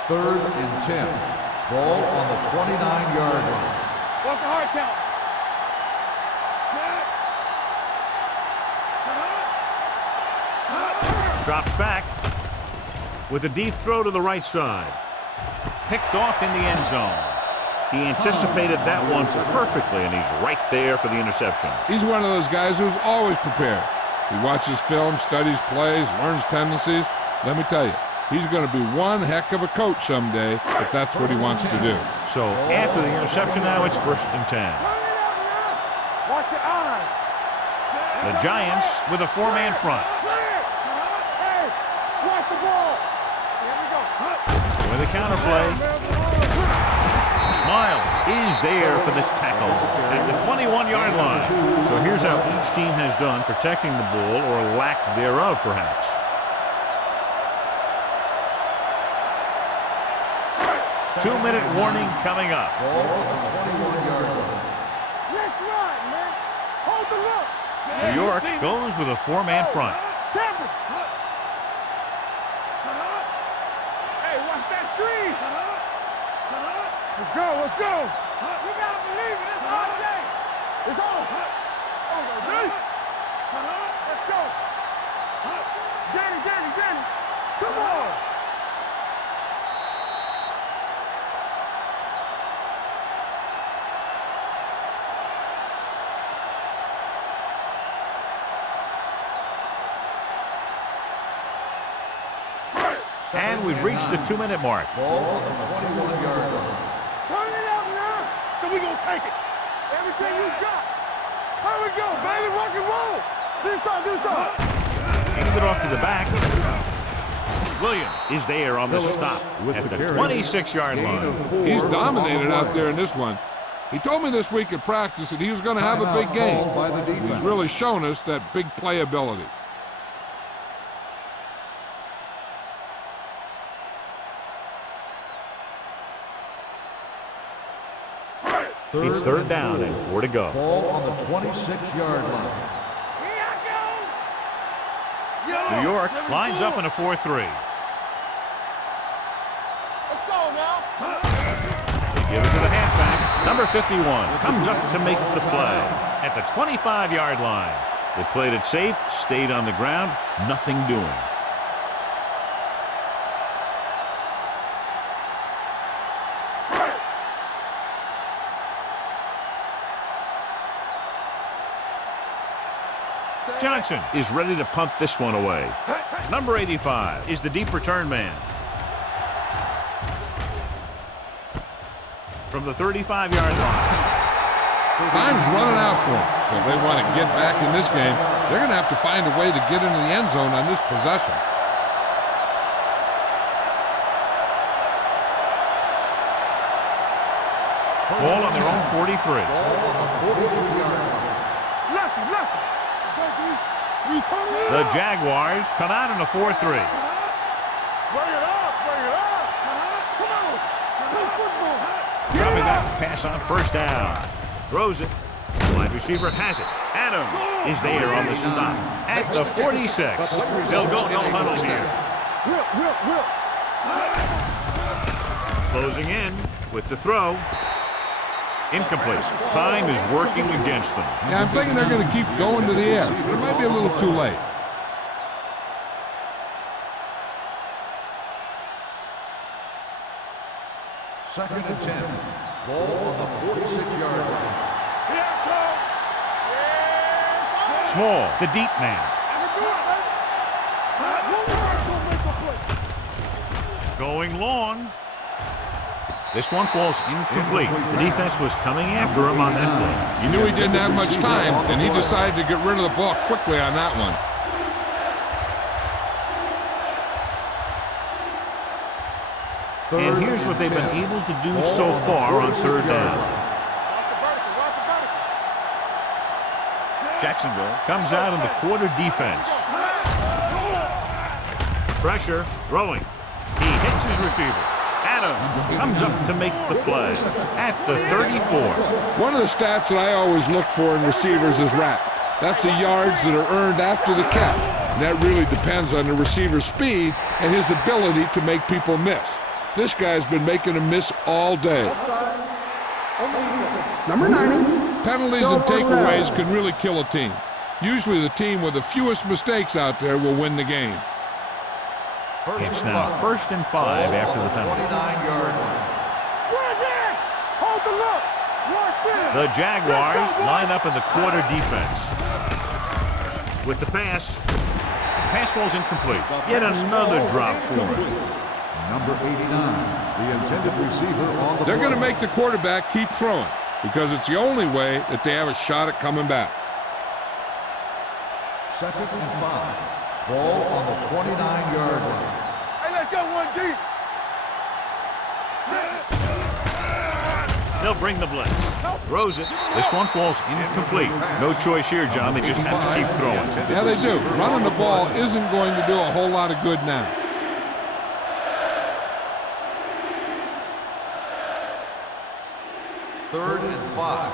Third and 10. Ball on the 29-yard line. What's the hard count? Drops back with a deep throw to the right side. Picked off in the end zone. He anticipated that one perfectly, and he's right there for the interception. He's one of those guys who's always prepared. He watches film, studies plays, learns tendencies. Let me tell you, he's going to be one heck of a coach someday if that's what he wants to do. So after the interception now, it's 1st and 10. Watch your eyes. The Giants with a 4-man front. Hey, watch the ball. Here we go. With a counterplay. Miles is there for the tackle at the 21-yard line. So here's how each team has done protecting the ball, or lack thereof, perhaps. Two-minute warning coming up. Ball on the 21-yard line. Let's run, man. Hold the look. New York goes with a 4-man front. Temper. Hey, watch that screen. Let's go, let's go. We gotta believe it. It's our day. It's on. Ready? Let's go. Danny. Come on. And we've reached the 2-minute mark. Ball on the 21-yard line. Turn it up now. So we gonna take it. Everything you got. Here we go, baby. Rock and roll. Do something. Hand it off to the back. Williams is there on the stop at the 26-yard line. He's dominated out there in this one. He told me this week at practice that he was going to have a big game. He's really shown us that big playability. It's 3rd down and 4 to go. Ball on the 26-yard line. Here I go. New York lines up in a 4-3. Let's go now. They give it to the halfback. Number 51 comes up to make the play at the 25-yard line. They played it safe, stayed on the ground, nothing doing. Johnson is ready to punt this one away. Number 85 is the deep return man. From the 35-yard line. Time's running out for them. So if they want to get back in this game, they're going to have to find a way to get into the end zone on this possession. Ball on their own 43. Ball on the 43-yard line. Lefty. The Jaguars come out in a 4-3. Bring it up. Come on. Play football. Dropping that pass on 1st down. Throws it. Wide receiver has it. Adams is there on the stop at the 46. They'll go no huddle here. Closing in with the throw. Incomplete. Time is working against them. Yeah, I'm thinking they're going to keep going to the air, but it might be a little too late. Second and 10. Ball on the 46-yard line. Small, the deep man. Going long. This one falls incomplete. The defense was coming after him on that play. He knew he didn't have much time, and he decided to get rid of the ball quickly on that one. And here's what they've been able to do so far on third down. Jacksonville comes out in the quarter defense. Pressure, throwing. He hits his receiver. Adams comes up to make the play at the 34. One of the stats that I always look for in receivers is RAP. That's the yards that are earned after the catch. And that really depends on the receiver's speed and his ability to make people miss. This guy's been making them miss all day. Number 90. Penalties and takeaways can really kill a team. Usually the team with the fewest mistakes out there will win the game. It's now 1st and 5 after the penalty. 29-yard line. Hold the look. The Jaguars line up in the quarter defense. With the pass falls incomplete. Yet another drop for him. Number 89, the intended receiver on the They're going to make the quarterback keep throwing because it's the only way that they have a shot at coming back. 2nd and 5. Ball on the 29-yard line. Hey, let's go 1D. They'll bring the blitz. Throws it. This one falls incomplete. No choice here, John. They just have to keep throwing. Yeah, they do. Running the ball isn't going to do a whole lot of good now. Third and 5.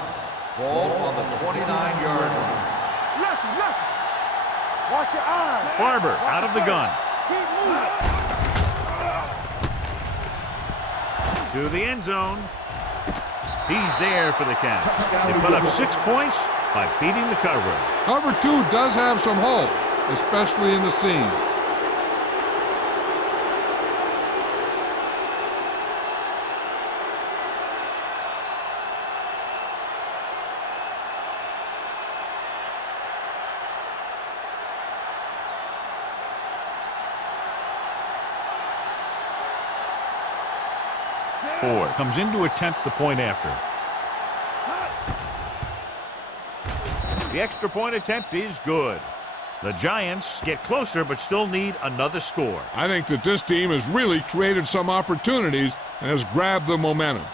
Ball on the 29-yard line. Left. Watch your eyes. Barber out of the gun. Keep moving. To the end zone. He's there for the catch. They put up 6 points by beating the coverage. Cover 2 does have some holes, especially in the seam. Ford comes in to attempt the point after. The extra point attempt is good. The Giants get closer but still need another score. I think that this team has really created some opportunities and has grabbed the momentum.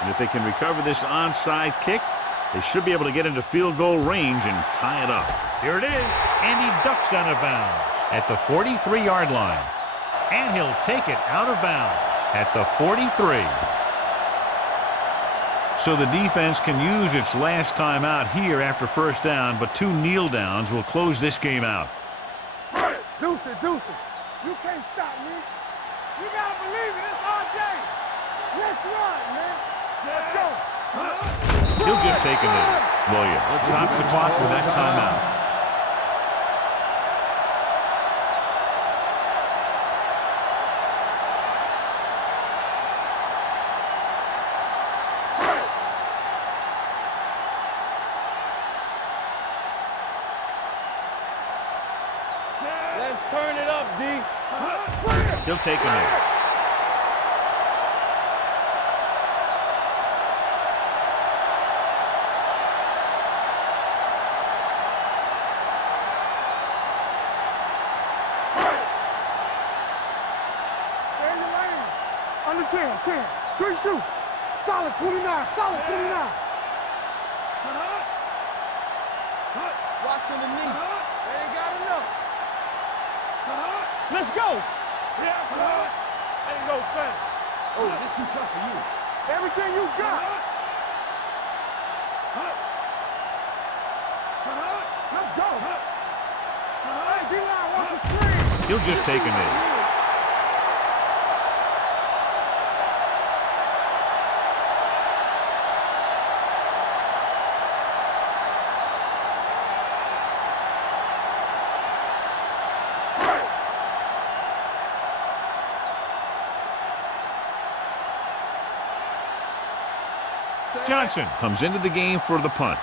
And if they can recover this onside kick, they should be able to get into field goal range and tie it up. Here it is, and he ducks out of bounds at the 43-yard line. And he'll take it out of bounds at the 43. So the defense can use its last time out here after first down, but 2 kneel downs will close this game out. Deuce it. You can't stop me. You gotta believe it. It's our day. Let's run, man. Let's go. He'll just take a knee. Williams stops the clock with that timeout. Let's turn it up, D. He'll take a knee. Under 10. Good shoot. Solid 29. Watching the knee. They ain't got enough. Let's go. Ain't no thing. Oh, this too tough for you. Everything you got. Let's go. Hey, D-line, watch the screen. He'll just take a knee. Johnson comes into the game for the punt.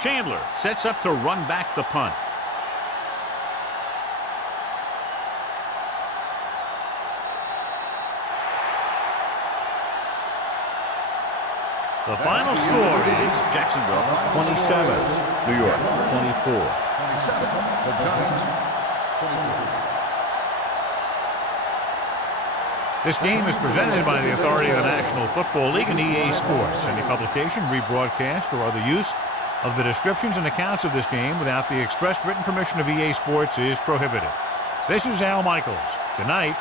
Chandler sets up to run back the punt. The final score is Jacksonville 27, New York 24. 27, the Giants 24. This game is presented by the authority of the National Football League and EA Sports. Any publication, rebroadcast, or other use of the descriptions and accounts of this game without the expressed written permission of EA Sports is prohibited. This is Al Michaels. Good night.